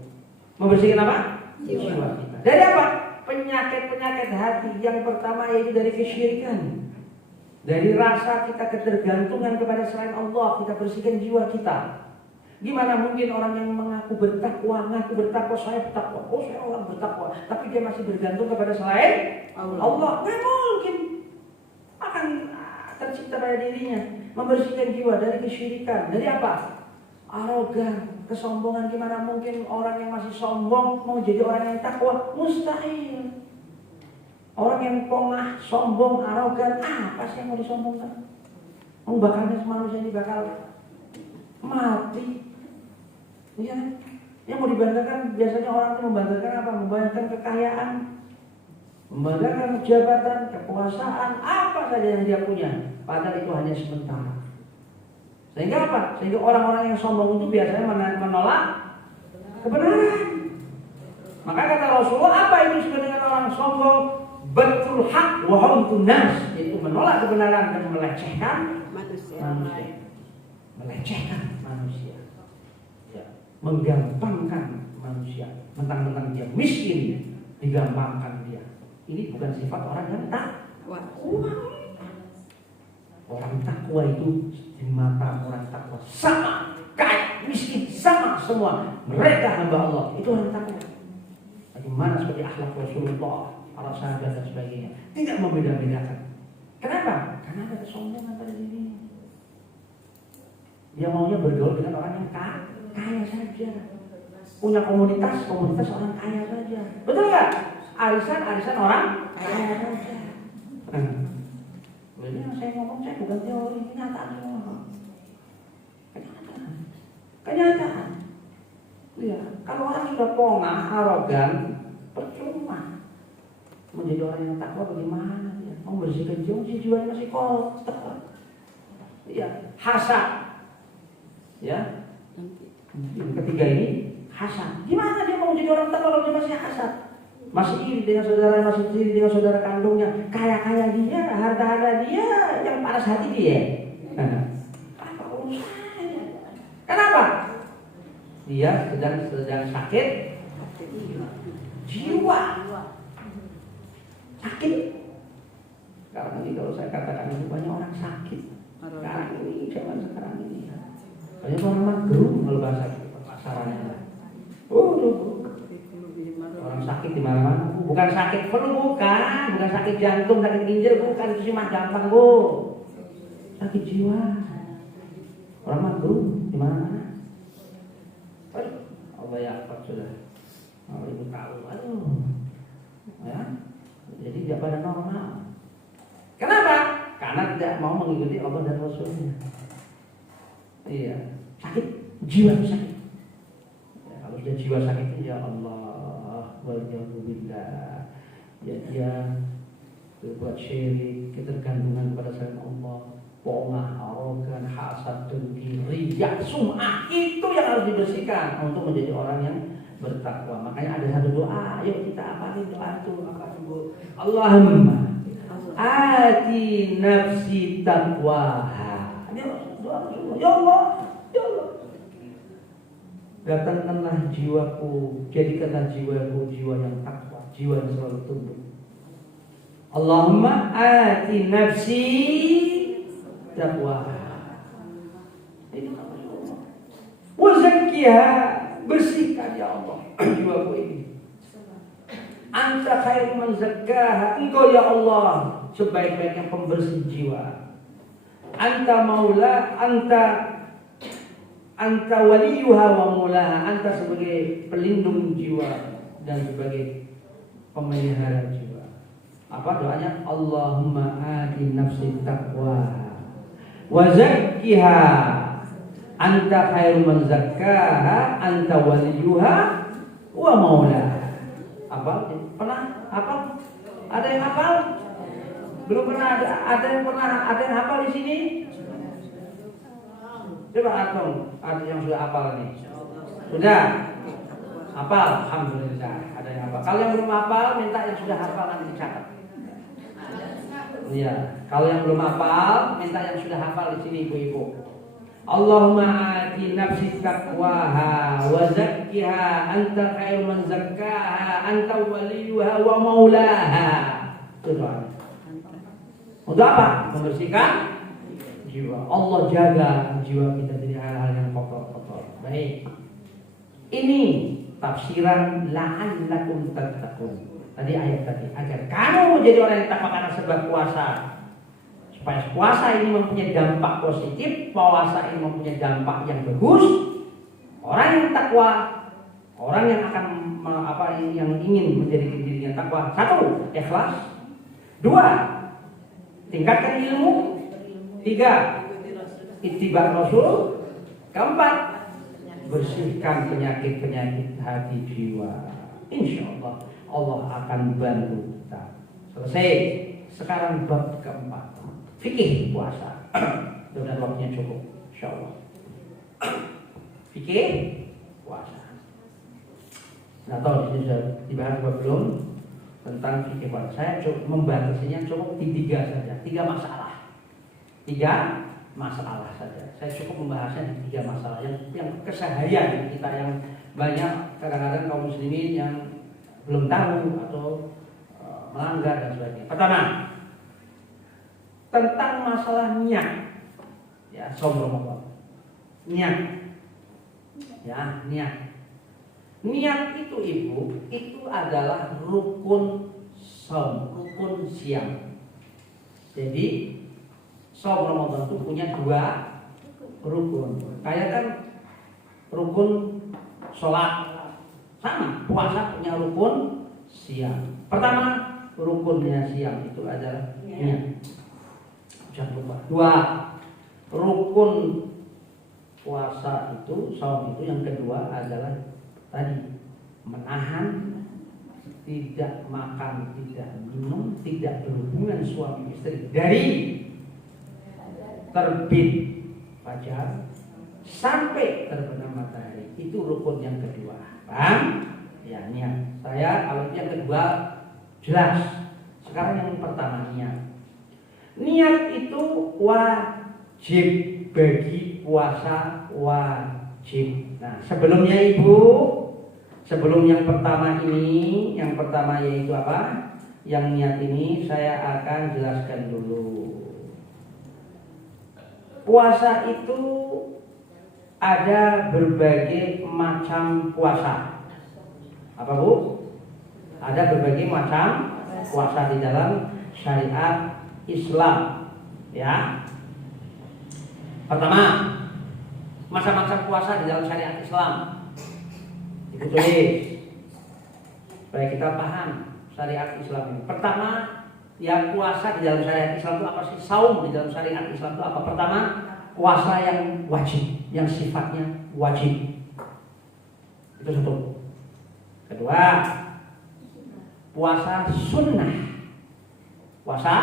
Membersihkan apa? Jiwa kita. Dari apa? Penyakit-penyakit hati. Yang pertama yaitu dari kesyirikan, dari rasa kita ketergantungan kepada selain Allah. Kita bersihkan jiwa kita. Gimana mungkin orang yang mengaku bertakwa, saya bertakwa, oh saya orang bertakwa, tapi dia masih bergantung kepada selain Allah. Nggak mungkin akan tercipta pada dirinya. Membersihkan jiwa dari kesyirikan. Dari apa? Arogan, kesombongan. Gimana mungkin orang yang masih sombong mau jadi orang yang takwa? Mustahil. Orang yang pongah, sombong, arogan, apa sih yang mau disombongkan? Bakalnya manusia ini bakal mati. Ya, yang mau dibanggakan biasanya orang itu membanggakan apa? Membanggakan kekayaan, membanggakan jabatan, kekuasaan, apa saja yang dia punya. Padahal itu hanya sementara. Sehingga apa? Sehingga orang-orang yang sombong itu biasanya menolak kebenaran. Maka kata Rasulullah, apa itu sebenarnya orang sombong? Betul hak wa humtun nas, yaitu menolak kebenaran dan melecehkan manusia. Melecehkan manusia. Ya, menggampangkan manusia. Mentang-mentang dia miskin, digampangkan dia. Ini bukan sifat orang yang takwa. Orang takwa itu di mata orang takwa sama, kaya, miskin, sama semua. Mereka hamba Allah, itu orang takwa. Bagaimana seperti akhlak Rasulullah, para sahabat dan sebagainya, tidak membeda-bedakan. Kenapa? Karena ada kesombongan pada dirinya. Dia maunya bergaul dengan orang yang kaya saja, punya komunitas orang kaya saja. Betul nggak? Arisan orang kaya saja. Jadi yang saya ngomong, saya bukan teori, kenyataan semua. Kenyataan. Ya, kalau orang sudah pongah, arogan, percuma. Menjadi orang yang takwa bagaimana dia? Membersihkan jiwanya masih kotor. Ya, hasad. Ya. Yang ketiga ini hasad. Gimana dia mau jadi orang takwa kalau dia masih hasad? Masih iri dengan saudara, masih iri dengan saudara kandungnya, kaya-kaya dia, harta-harta dia, yang panas hati dia. Apa urusannya? Kenapa? Dia sedang sakit jiwa. Sakit. Sekarang ini kalau saya katakan itu banyak orang sakit. Sekarang ini, zaman sekarang ini. Banyak orang magerum kalau bahasa pasarannya. Orang sakit di mana-mana, bukan sakit flu, bukan sakit jantung, sakit ginjal, bukan, itu sih mah gampang, Bu. Sakit jiwa. Orang magerum di mana-mana. Allah ya apa sudah. Allah ibu tahu, aduh. Ya. Jadi dia pada normal. Kenapa? Karena tidak mau mengikuti Allah dan Rasulnya. Iya, sakit, jiwa sakit. Ya, kalau sudah jiwa sakit, ya Allah. Walhamdulillah, ya dia berbuat syirik, ketergantungan kepada selain Allah, pongah, arogan, hasad, dengki, riya, sum'ah, itu yang harus dibersihkan untuk menjadi orang yang bertakwa. Makanya ada satu doa, ayo kita apalin doa itu, apa itu? Allahumma ati nafsi taqwaha. Ini doa Rasulullah. Ya Allah, Datangkanlah jiwaku, jadikanlah jiwaku jiwa yang takwa, jiwa yang selalu tunduk. Allahumma ati nafsi taqwaha. Wa zakkiha, bersihkan ya Allah jiwaku ini. Anta khairu man zakkaha, engkau ya Allah sebaik-baiknya pembersih jiwa. Anta maula, anta waliyuha wa maulaha, anta sebagai pelindung jiwa dan sebagai pemelihara jiwa. Apa doanya? Allahumma ati nafsi taqwaha wa zakkiha anta khairu man zakkaha anta waliyuha wa maulaha. Apa? Pernah hafal? Ada yang hafal? Belum pernah ada yang hafal di sini? Coba ada yang sudah hafal nih? Sudah? Hafal? Alhamdulillah. Ada yang hafal. Kalau yang belum hafal, minta yang sudah hafal nanti dicatat. Iya. Kalau yang belum hafal, minta yang sudah hafal di sini ibu-ibu. Allahumma ati nafsi taqwaha wa zakkiha anta khairu man zakkaha anta waliyuha wa maulaha. Itu doa. Untuk apa? Membersihkan jiwa. Allah jaga jiwa kita dari hal-hal yang kotor-kotor. Baik. Ini tafsiran la'allakum tattaqun. Tadi ayat tadi, agar kamu jadi orang yang takwa karena sebab puasa. Supaya puasa ini mempunyai dampak positif, puasa ini mempunyai dampak yang bagus. Orang yang takwa, orang yang akan yang ingin menjadi dirinya takwa. 1, ikhlas. 2, tingkatkan ilmu. 3, ittiba Rasul. 4, bersihkan penyakit-penyakit hati jiwa. Insyaallah Allah akan bantu kita. Selesai. Sekarang bab keempat, fikih puasa. Dan waktunya cukup, insyaallah. Fikih puasa. Nah, tahu ini sudah dibahas belum tentang fikih puasa? Saya cukup membatasinya cukup di 3 saja, 3 masalah. 3 masalah saja. Saya cukup membahasnya di 3 masalah yang keseharian kita, yang banyak kadang-kadang kaum muslimin yang belum tahu atau melanggar dan sebagainya. Pertama, tentang masalah niat. Ya, saum Ramadan. Niat. Ya, niat. Niat itu Ibu, itu adalah rukun saum, rukun siam. Jadi saum Ramadan itu punya 2 rukun. Kayak kan rukun sholat, sama puasa punya rukun siam. Pertama, rukunnya siam itu adalah niat. Jangan lupa. 2, rukun puasa itu, saum itu yang kedua adalah tadi menahan, tidak makan, tidak minum, tidak berhubungan suami istri dari terbit fajar sampai terbenam matahari. Itu rukun yang kedua. Paham? Ya, niat. Saya kalau yang kedua jelas. Sekarang yang pertama niat. Niat itu wajib, bagi puasa wajib. Nah, sebelumnya Ibu, sebelum yang pertama ini, yang pertama yaitu apa? Yang niat ini saya akan jelaskan dulu. Puasa itu ada berbagai macam puasa. Apa Bu? Ada berbagai macam puasa di dalam syariat Islam. Ya. Pertama, macam-macam puasa di dalam syariat Islam. Itu tulis supaya kita paham syariat Islam ini. Pertama, ya puasa di dalam syariat Islam itu apa sih? Saum di dalam syariat Islam itu apa? Pertama, puasa yang wajib, yang sifatnya wajib. Itu 1. Kedua, puasa sunnah. Puasa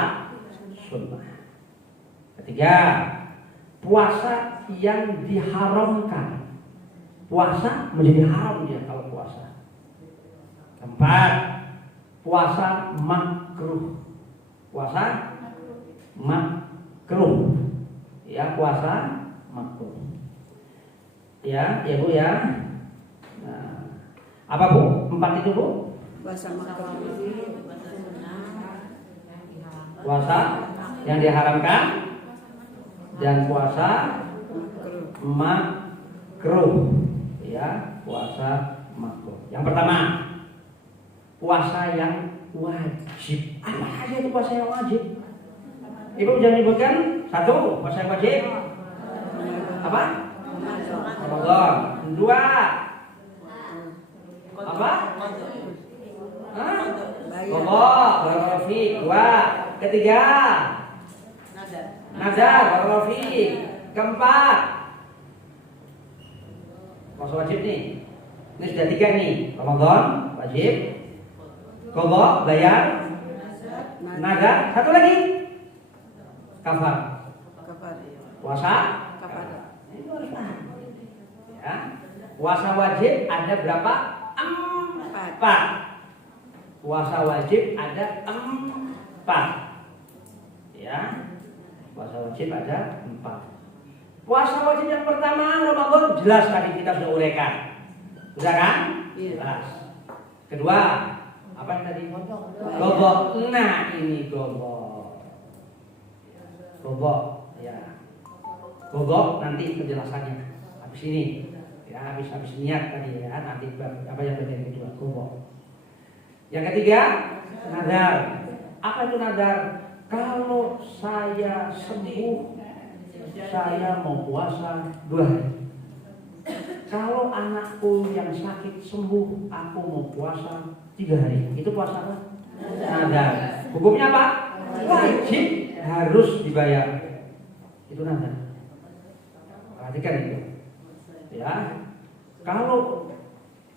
sunnah. Ketiga, puasa yang diharamkan. Puasa menjadi haram dia kalau puasa. Keempat, puasa makruh. Puasa makruh. Ya, puasa makruh. Ya, ya Bu ya. Nah, apa Bu? 4 itu Bu? Puasa makruh. Puasa yang diharamkan dan puasa makruh. Ya, puasa makruh. Yang pertama, puasa yang wajib. Apa saja itu puasa yang wajib? Ibu jangan sebutkan. 1, puasa yang wajib. Apa? Ramadan. 2, apa? Hah? Qadha, barafi. 2. Ketiga, nazar, barafi. Keempat, puasa wajib nih. Ini sudah 3 nih. Ramadan wajib. Qadha, bayar. Nazar. 1 lagi. Kafar. Puasa. Itu harus paham. Ya. Puasa wajib ada berapa? 4. Puasa wajib ada 4. Ya. Puasa wajib ada 4. Puasa wajib yang pertama Ramadan jelas tadi kita sudah uraikan. Sudah kan? Jelas. Kedua, apa yang tadi? Qadha. Nah, ini qadha. Qadha, ya. Qadha nanti penjelasannya habis ini. Ya, habis niat tadi ya, nanti apa yang bagian kedua, qadha. Yang ketiga, nazar. Apa itu nazar? Kalau saya sembuh, saya mau puasa 2 hari. Kalau anakku yang sakit sembuh, aku mau puasa 3 hari. Itu puasa apa? Nazar. Hukumnya apa? Wajib, harus dibayar. Itu nazar. Perhatikan itu. Ya. Kalau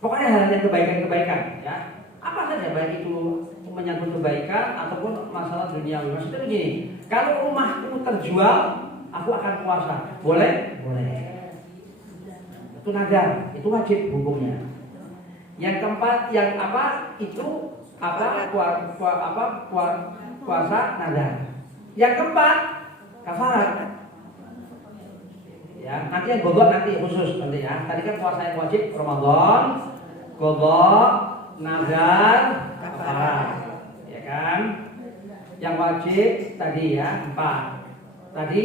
pokoknya hal yang kebaikan-kebaikan, ya. Apa saja baik itu menyangkut kebaikan ataupun masalah duniawi. Maksudnya begini, kalau rumahku terjual, aku akan puasa. Boleh? Boleh. Itu nazar, itu wajib hukumnya. Yang keempat, yang apa? Itu apa? Puasa nazar. Yang keempat, kafarat. Ya, nanti yang qadha nanti khusus nanti ya. Tadi kan puasa yang wajib Ramadan, qadha, nazar, kafarat. Ya kan? Yang wajib tadi ya 4. Tadi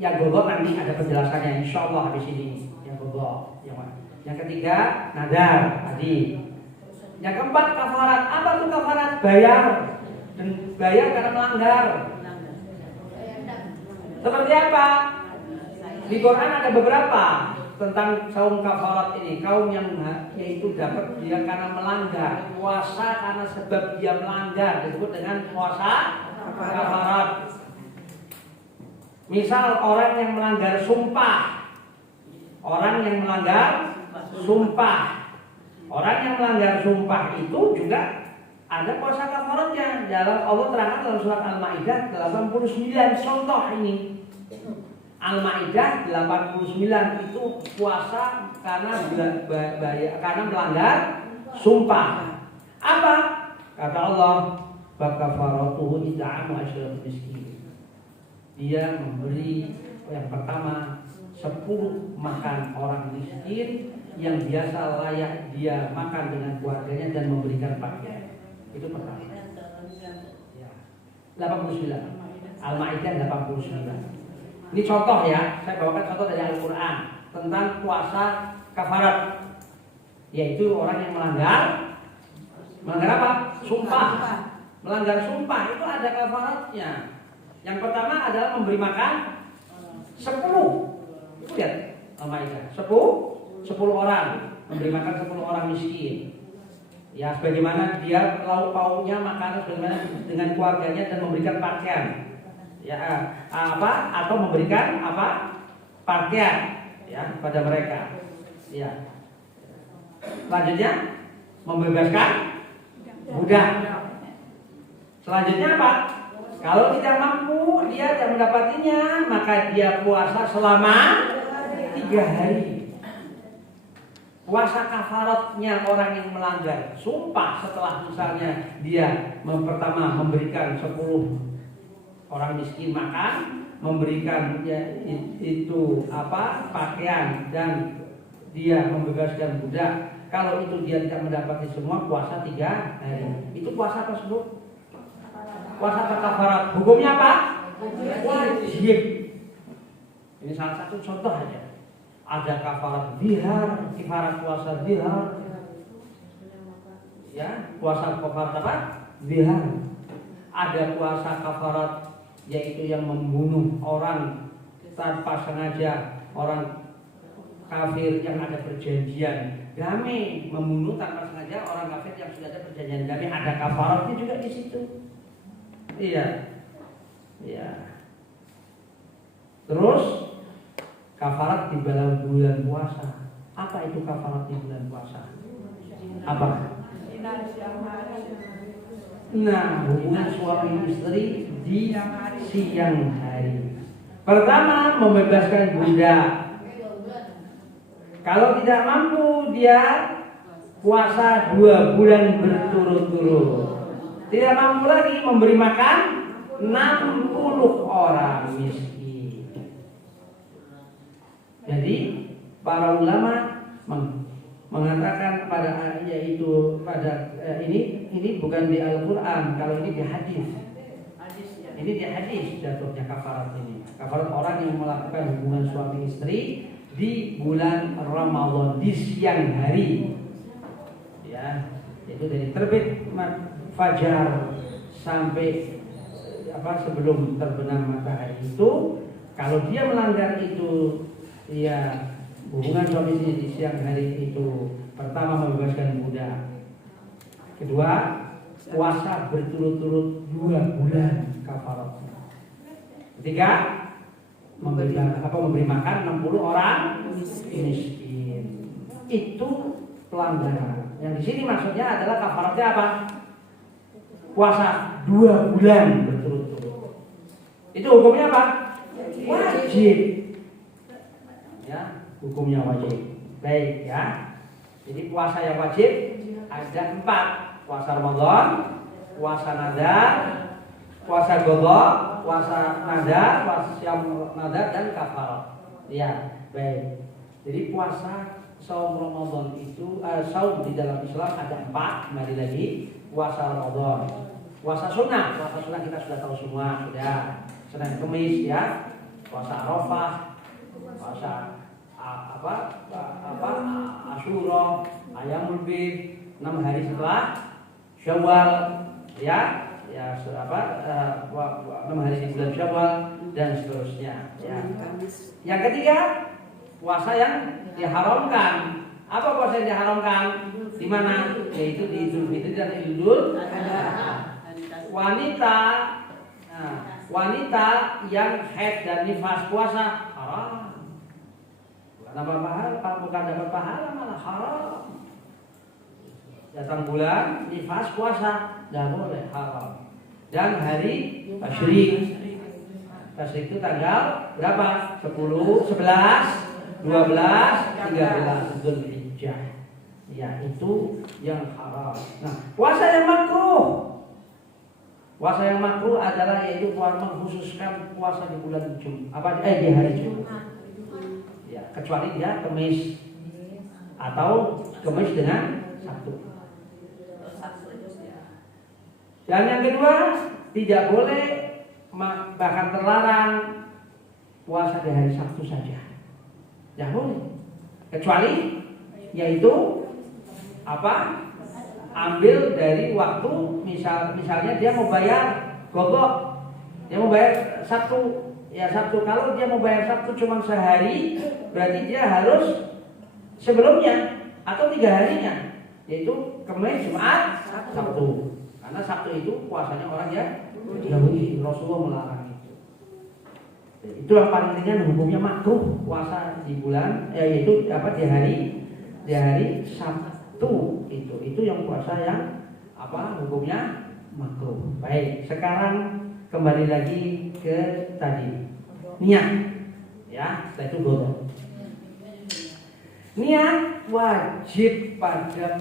yang qadha nanti ada penjelasannya insyaallah habis ini. Yang qadha, yang ketiga nazar tadi. Yang keempat kafarat. Apa tuh kafarat? Bayar. Dan bayar karena melanggar. Seperti apa? Di Quran ada beberapa tentang kaum kafarat ini. Kaum yang yaitu dapat dia karena melanggar. Puasa karena sebab dia melanggar disebut dengan puasa kafarat. Misal orang yang melanggar sumpah. Orang yang melanggar sumpah. Orang yang melanggar sumpah itu juga ada puasa kafaratnya. Dalam Allah terangkan dalam surat Al-Maidah 89 contoh ini. Al-Maidah 89 itu puasa karena melanggar sumpah. Apa? Kata Allah, "Fakafaratuhu it'amu asyrati miskin." Dia memberi yang pertama 10 makan orang miskin yang biasa layak dia makan dengan keluarganya dan memberikan pakaian. Itu pertama. Ya. 89. Al-Maidah 89. Ini contoh ya, saya bawakan contoh dari Al-Quran tentang puasa kafarat, yaitu orang yang melanggar apa? Sumpah. Melanggar sumpah itu ada kafaratnya. Yang pertama adalah memberi makan 10. Itu lihat Al-Maidah. 10 orang memberi makan 10 orang miskin. Ya, sebagaimana dia lauk pauknya makanan sebagaimana dengan keluarganya dan memberikan pakaian. Ya, atau memberikan pakaian ya pada mereka. Ya. Selanjutnya membebaskan budak. Selanjutnya apa? Kalau tidak mampu dia tidak mendapatinya, maka dia puasa selama 3 hari. Puasa kafaratnya orang yang melanggar sumpah setelah misalnya dia pertama memberikan 10 orang miskin makan, memberikan itu pakaian dan dia membebaskan budak. Kalau itu dia tidak mendapati semua, puasa 3 hari. Itu puasa apa sebut? Puasa apa kafarat? Hukumnya apa? Wajib. Ini salah satu contoh aja. Ada kafarat dihar, kifarat puasa dihar. Ya, puasa kafarat apa? Dihar. Ada puasa kafarat yaitu yang membunuh orang tanpa sengaja, orang kafir yang ada perjanjian damai, membunuh tanpa sengaja orang kafir yang sudah ada perjanjian damai, ada kafaratnya juga di situ. Iya. Iya. Terus kafarat di bulan puasa. Apa itu kafarat di bulan puasa? Apa? Nah, hubungan suami istri di siang hari. Pertama, membebaskan budak. Kalau tidak mampu, dia puasa 2 bulan berturut-turut. Tidak mampu lagi, memberi makan 60 orang miskin. Jadi para ulama mengatakan pada yaitu pada ini bukan di Al-Quran, kalau ini di hadis. Ini di hadis jatuhnya kafarat ini. Kafarat orang yang melakukan hubungan suami istri di bulan Ramadan di siang hari. Ya, itu dari terbit fajar sampai sebelum terbenam matahari itu. Kalau dia melanggar itu, ya hubungan suami istri di siang hari itu, pertama membebaskan budak, kedua puasa berturut-turut 2 bulan kafarat, ketiga memberi makan 60 orang miskin. Itu pelanggaran. Yang di sini maksudnya adalah kafaratnya apa? Puasa 2 bulan berturut-turut. Itu hukumnya apa? Wajib. Ya, hukumnya wajib. Baik ya. Jadi puasa yang wajib ada 4. Puasa Ramadan, puasa nadar, puasa qadha, puasa nadar, puasa syam nadar, dan kafarat. Ya, baik. Jadi puasa saum Ramadan itu saum di dalam Islam ada 4. Kembali lagi, puasa Ramadan, puasa sunnah kita sudah tahu semua, sudah Senin Kemis ya, puasa Arafah, puasa Asyura, Ayyamul Bid, 6 hari setelah Syawal ya 6 hari di bulan Syawal dan seterusnya ya. Yang ketiga, puasa yang diharamkan. Apa puasa yang diharamkan? Di mana? Yaitu di Idul Fitri dan Idul Adha. Wanita yang haid dan nifas puasa haram. Bukan dapat pahala, malah haram. Datang bulan nifas puasa tidak boleh, haram. Dan hari tasyrik itu tanggal berapa? 10, 11, 12, 13 Dzulhijjah. Ya, itu yang haram. Nah, puasa yang makruh. Puasa yang makruh adalah yaitu mengkhususkan puasa di bulan Jumat, di hari Jumat. Ya, kecuali dia Kamis atau Kamis dengan Sabtu. Dan yang kedua, tidak boleh bahkan terlarang puasa di hari Sabtu saja. Tidak boleh. Kecuali yaitu ambil dari waktu, misalnya dia mau bayar gogok, dia mau bayar Sabtu, ya Sabtu. Kalau dia mau bayar Sabtu cuma sehari, berarti dia harus sebelumnya atau 3 harinya, yaitu Kamis, Jumat, Sabtu. Karena Sabtu itu puasanya orang Yahudi, Rasulullah melarang itu. Itu yang paling ringan, hukumnya makruh puasa di bulan, yaitu di hari Sabtu. Itu yang puasa yang hukumnya makruh. Baik, sekarang kembali lagi ke tadi niat, ya, itu boleh. Niat wajib pada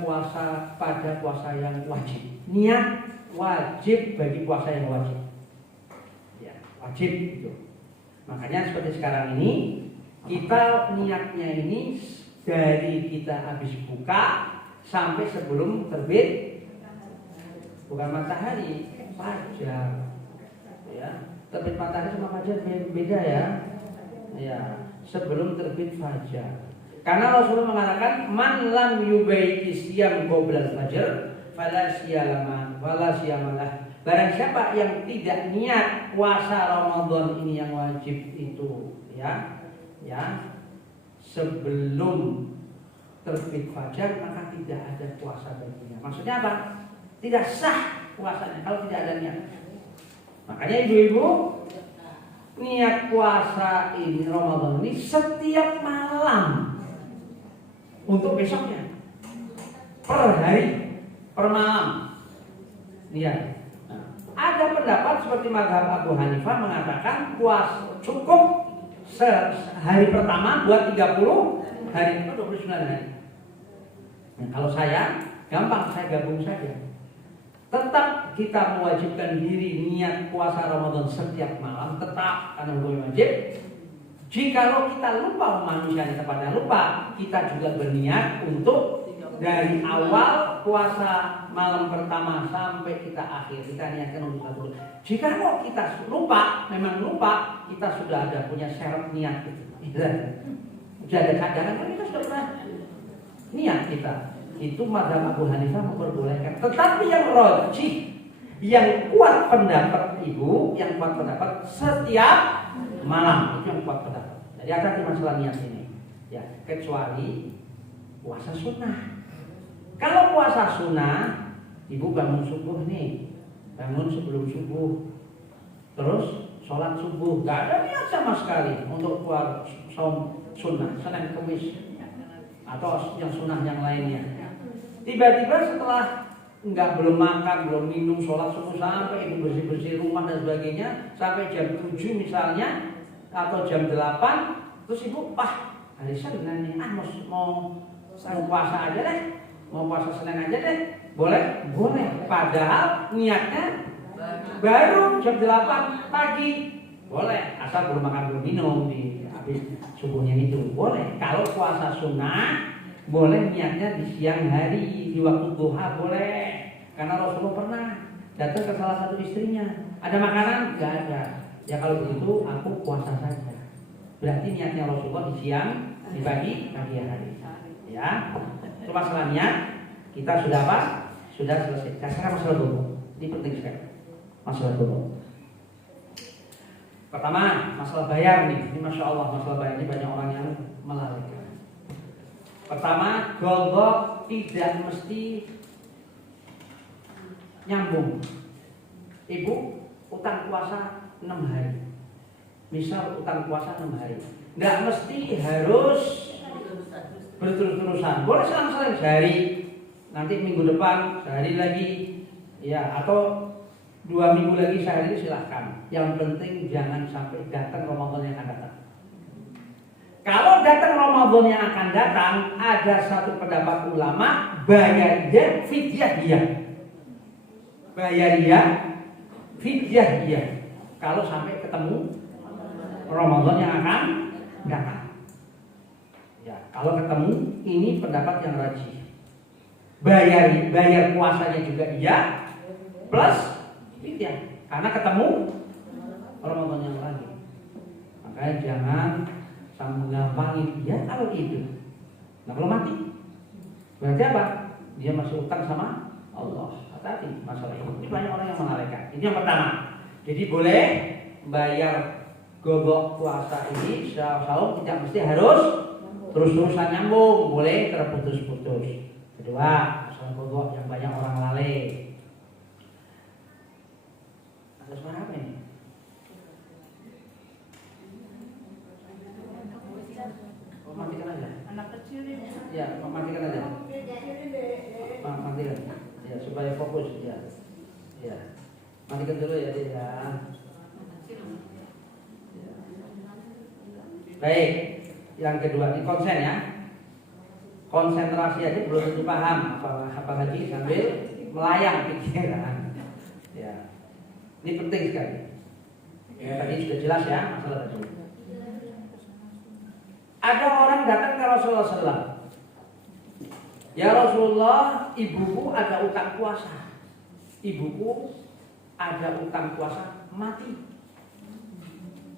puasa yang wajib. Niat wajib bagi puasa yang wajib. Ya, wajib itu. Makanya seperti sekarang ini kita niatnya ini dari kita habis buka sampai sebelum terbit bukan matahari, fajar. Ya, terbit matahari sama fajar beda ya. Ya, sebelum terbit fajar. Karena Rasulullah mengatakan man lam yubaiti siyam qoblal fajr fala siyamalah. Barang siapa yang tidak niat puasa Ramadan ini yang wajib itu ya sebelum terbit fajar, maka tidak ada puasa baginya. Maksudnya apa? Tidak sah puasanya kalau tidak ada niat. Makanya ibu-ibu, niat puasa ini Ramadan ini setiap malam untuk besoknya, per hari, per malam. Lihat. Nah, ada pendapat seperti mazhab Abu Hanifah mengatakan puasa cukup hari pertama buat 30 hari itu 29 hari. Nah, kalau saya gampang, saya gabung saja. Tetap kita mewajibkan diri niat puasa Ramadan setiap malam, tetap karena hukum wajib. Jikalau kita lupa, manusia kepada lupa, kita juga berniat untuk dari awal puasa malam pertama sampai kita akhir, kita niatkan untuk satu. Jikalau kita lupa, memang lupa, kita sudah ada punya syarat niat itu. Sudah ada cadangan, kita sudah pernah niat kita. Itu mazhab Abu Hanifah memperbolehkan. Tetapi yang rajih, yang kuat pendapat ibu, yang kuat pendapat setiap malam, itu yang kuat pendapat. Jadi ada di masalah niat ini. Ya, kecuali puasa sunnah. Kalau puasa sunnah, ibu bangun subuh nih, bangun sebelum subuh, terus sholat subuh, gak ada niat sama sekali untuk puasa sunnah, Senin Kamis atau yang sunnah yang lainnya. Tiba-tiba setelah belum makan, belum minum, sholat subuh sampai ibu bersih-bersih rumah dan sebagainya, sampai jam 7 misalnya atau jam 8, terus ibu hari Senin nih, mau puasa aja deh, mau puasa Senin aja deh, boleh? Padahal niatnya baru jam 8 pagi, boleh, asal belum makan belum minum di habis subuhnya itu, boleh. Kalau puasa sunnah boleh niatnya di siang hari, di waktu duha boleh. Karena Rasulullah pernah datang ke salah satu istrinya, ada makanan? Gak ada. Ya kalau begitu aku puasa saja. Berarti niatnya Rasulullah di siang, di pagi hari. Ya, itu masalah niat. Kita sudah apa? Sudah selesai. Sekarang masalah dulu. Ini penting sekali. Masalah dulu. Pertama, masalah bayar nih. Ini masya Allah, masalah bayar ini banyak orang yang melalaikan. Pertama, golok tidak mesti nyambung. Ibu utang puasa 6 hari. Misal utang puasa 6 hari. Nggak mesti harus berterus-terusan. Boleh selang-seling sehari, nanti minggu depan sehari lagi, ya, atau 2 minggu lagi sehari, silahkan. Yang penting jangan sampai datang Ramadan yang akan datang. Kalau datang Ramadan yang akan datang, ada satu pendapat ulama, bayariyah fidyah. Bayariyah fidyah. Kalau sampai ketemu Ramadan yang akan datang. Ya, kalau ketemu, ini pendapat yang rajih. Bayar puasanya juga iya, plus fidyah. Karena ketemu Ramadan yang lagi. Makanya jangan menggampangi dia kalau hidup. Nah kalau mati, berarti apa? Dia masih utang sama Allah. Hati-hati masalah ini. Ini banyak orang yang mengalihkan. Ini yang pertama. Jadi boleh bayar gogok puasa ini sahur tidak mesti harus terus-terusan nyambung. Boleh terputus-putus. Kedua, masalah gogok yang banyak orang lalai. Ada suara apa ini? Matikan aja. Anak kecil ini. Ya, matikan aja. Matikan. Ya, supaya fokus ya. Ya. Matikan dulu ya, dia. Ya. Baik. Yang kedua, ini konsen ya. Konsentrasi aja belum tentu paham, apalagi sambil melayang pikiran. Ya. Ini penting sekali. Ya, tadi sudah jelas ya masalah tadi. Ada orang datang ke Rasulullah SAW. Ya Rasulullah, ibuku ada utang puasa. Ibuku ada utang puasa mati.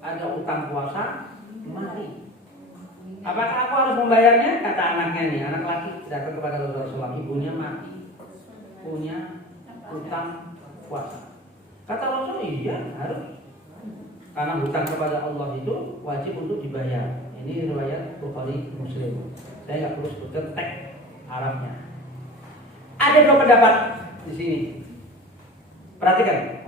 Ada utang puasa mati. Apakah aku harus membayarnya? Kata anaknya nih, anak laki datang kepada Rasulullah, ibunya mati, punya utang puasa. Kata Rasul, iya harus. Karena hutang kepada Allah itu wajib untuk dibayar. Ini riwayat Bukhari Muslim. Saya nggak perlu sebutkan teks Arabnya. Ada dua pendapat di sini. Perhatikan,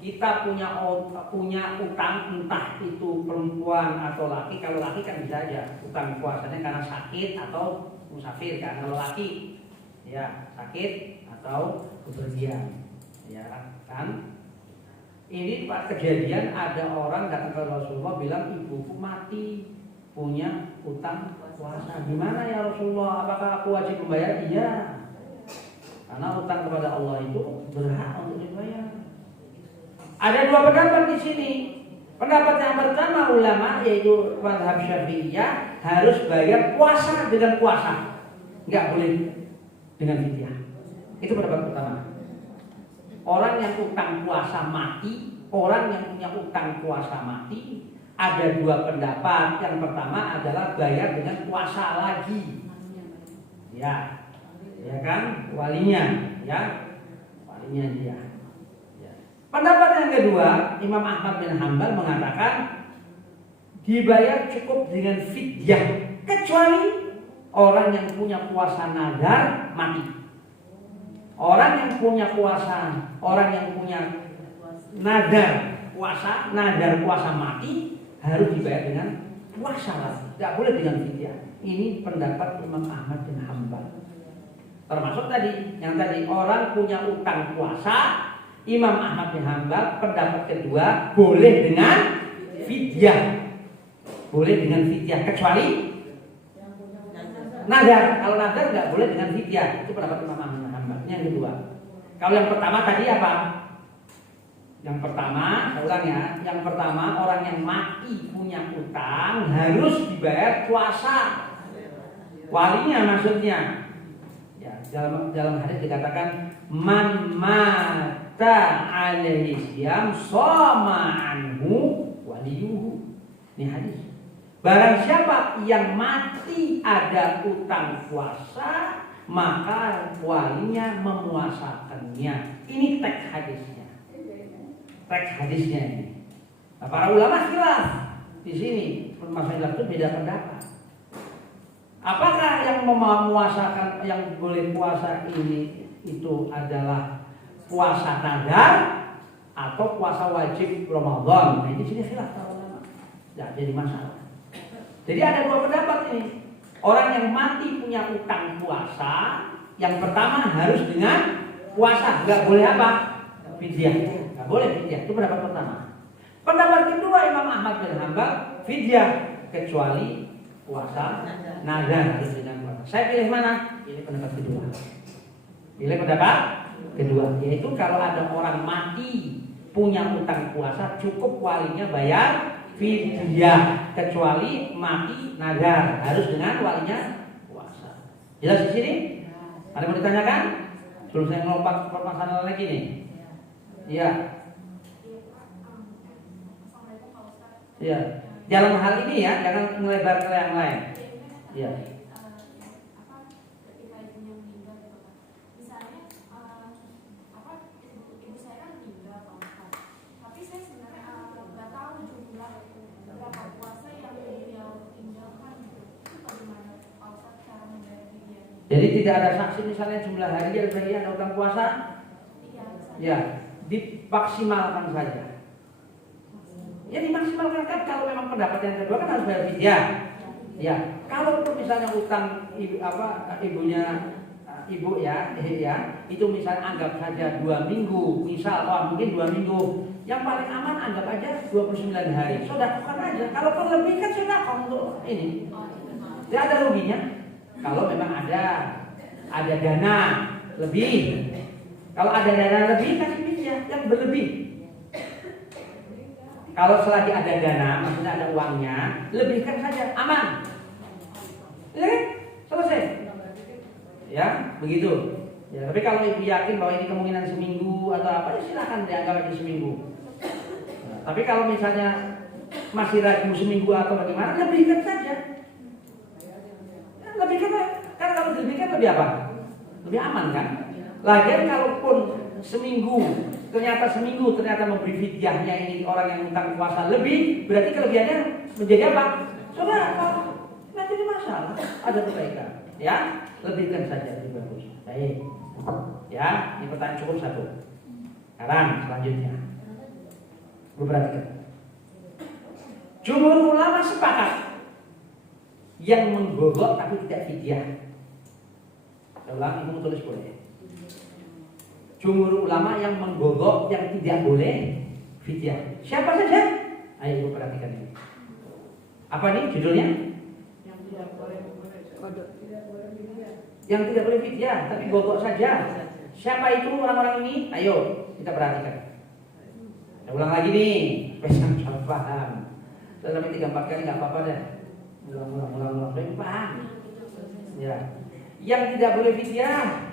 kita punya utang, entah itu perempuan atau laki. Kalau laki kan bisa aja utang puasanya karena sakit atau musafir kan. Kalau laki ya sakit atau bepergian, ya kan. Ini pas kejadian ada orang datang ke Rasulullah bilang ibuku mati punya utang puasa. Gimana ya Rasulullah? Apakah aku wajib membayar? Iya. Karena utang kepada Allah itu berhak untuk dibayar. Ada dua pendapat di sini. Pendapat yang pertama ulama yaitu mazhab Syafi'iyah harus bayar puasa dengan puasa, nggak boleh dengan fidyah. Itu pendapat pertama. Orang yang utang puasa mati, orang yang punya utang puasa mati, ada dua pendapat. Yang pertama adalah bayar dengan puasa lagi. Ya, ya kan, walinya, ya, walinya dia. Ya. Pendapat yang kedua, Imam Ahmad bin Hanbal mengatakan dibayar cukup dengan fidyah, kecuali orang yang punya puasa nazar mati. Orang yang punya puasa, orang yang punya nadar puasa mati harus dibayar dengan puasa lagi. Tidak boleh dengan fidyah. Ini pendapat Imam Ahmad bin Hanbal. Termasuk yang tadi orang punya utang puasa, Imam Ahmad bin Hanbal pendapat kedua boleh dengan fidyah. Boleh dengan fidyah kecuali nadar. Kalau nadar nggak boleh dengan fidyah. Itu pendapat Imam Ahmad bin Hanbal. Yang kedua. Kalau yang pertama tadi apa? Yang pertama, saya ulang ya. Yang pertama, orang yang mati punya utang harus dibayar puasa. Walinya maksudnya. Ya, dalam hadis dikatakan man mata alaihi syam shoma anhu waliyuhu. Ini hadis. Barang siapa yang mati ada utang puasa, maka walinya memuasakannya. Ini teks hadisnya. Teks hadisnya ini. Nah, para ulama khilaf di sini. Masalah itu beda pendapat. Apakah yang memuasakan, yang boleh puasa ini itu adalah puasa nadar atau puasa wajib Ramadan? Nah, di sini khilaf para ulama. Tidak jadi masalah. Jadi ada dua pendapat ini. Orang yang mati punya utang puasa, yang pertama harus dengan puasa, nggak boleh apa? Fidyah, nggak boleh fidyah. Itu pendapat pertama. Pendapat kedua Imam Ahmad bin Hanbal, fidyah kecuali puasa nazar harus dengan puasa. Saya pilih mana? Pilih pendapat kedua. Pilih pendapat kedua, yaitu kalau ada orang mati punya utang puasa, cukup walinya bayar fidyah kecuali mati nazar harus dengan walinya puasa. Jelas di sini? Ada yang mau ditanyakan? Sebelum saya melompat permasalahan lagi nih. Iya. Iya. Dalam hal ini ya, jangan melebar ke yang lain. Iya. Jadi tidak ada saksi misalnya jumlah hari yang saya ada utang puasa, ya dimaksimalkan saja. Ya dimaksimalkan kan kalau memang pendapat yang kedua kan harus bayar fidyah. Ya kalau misalnya utang ibunya ibu ya, itu misalnya anggap saja 2 minggu, misal mungkin 2 minggu. Yang paling aman anggap aja 29 hari. Sedekahkan aja. Kalau lebih kan sedekah untuk ini. Tidak ada ruginya. Kalau memang ada dana lebih, kalau ada dana lebih kasih fidyah yang berlebih. Kalau selagi ada dana, maksudnya ada uangnya, lebihkan saja, aman. Selesai. Ya, begitu. Ya, tapi kalau ibu yakin bahwa ini kemungkinan seminggu atau apa, ya silakan dianggap lagi seminggu. Nah, tapi kalau misalnya masih ragu seminggu atau bagaimana, lebihkan saja. Ya, lebihkan, karena kalau dilebihkan lebih apa? Lebih aman kan? Lagian kalaupun ternyata memberi fidyahnya ini orang yang utang puasa lebih, berarti kelebihannya menjadi apa? Saudara, nanti ini masalah, ada kebaikan. Ya, lebihkan saja lebih bagus. Baik. Ya, ini pertanyaan cukup satu. Sekarang selanjutnya, lu perhatikan. Jumhur ulama sepakat yang menggogok tapi tidak fidyah. Saya ulang, ibu tulis boleh. Jumhur ulama yang menggogok yang tidak boleh fidyah. Siapa saja? Ayo ibu perhatikan ini. Apa nih judulnya? Yang tidak boleh fidyah. Yang tidak boleh fidyah, tapi gogok saja. Siapa itu orang-orang ini? Ayo kita perhatikan. Saya ulang lagi nih, pesan salah paham. Sampai 3-4 kali nggak apa-apa deh. Ulang, paham. Ya, yang tidak boleh fidyah,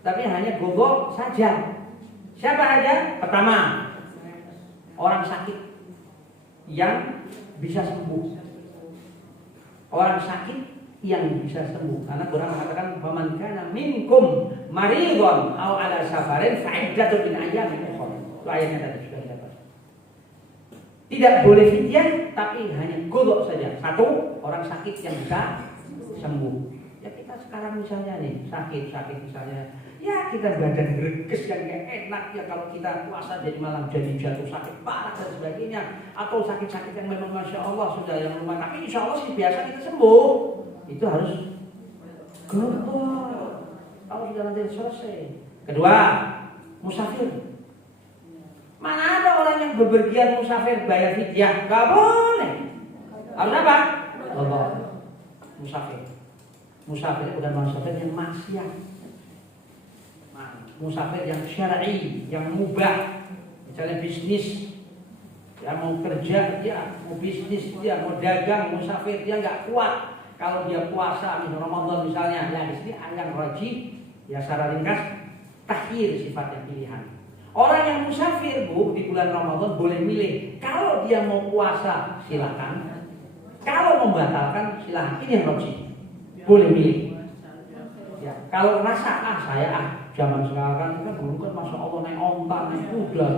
tapi hanya gogok saja. Siapa aja? Pertama, orang sakit yang bisa sembuh. Orang sakit yang bisa sembuh. Karena Quran mengatakan faman kana minkum maridun aw ala safarin fa iddatun min ayyamin ukhra. Itu ayatnya tadi sudah kita bahas. Tidak boleh fidyah tapi hanya gogok saja. Satu, orang sakit yang bisa sembuh. Ya kita sekarang misalnya nih sakit misalnya, ya kita badan greges yang gak enak ya kalau kita puasa jadi malam jadi jatuh sakit parah dan sebagainya, atau sakit-sakit yang memang masya Allah sudah yang lumayan, tapi insya Allah sih biasa kita sembuh. Itu harus gogok kalau sudah nanti selesai. Kedua, musafir. Mana ada orang yang bepergian musafir bayar fidyah? Gak boleh. Harus apa? Gogok. Musafir bukan musafir yang maksiat. Musafir yang syar'i, yang mubah. Misalnya bisnis, ya mau kerja dia, mau bisnis dia, mau dagang, musafir dia nggak kuat. Kalau dia puasa misalnya Ramadan misalnya, ya di sini yang rajih, ya secara ringkas takhir sifatnya pilihan. Orang yang musafir bu di bulan Ramadan boleh milih. Kalau dia mau puasa silakan. Kalau membatalkan silakan. Ini yang rajih. Boleh milih. Ya, kalau rasa saya zaman sekarang kita dulu kan masya Allah naik onta, naik kuda.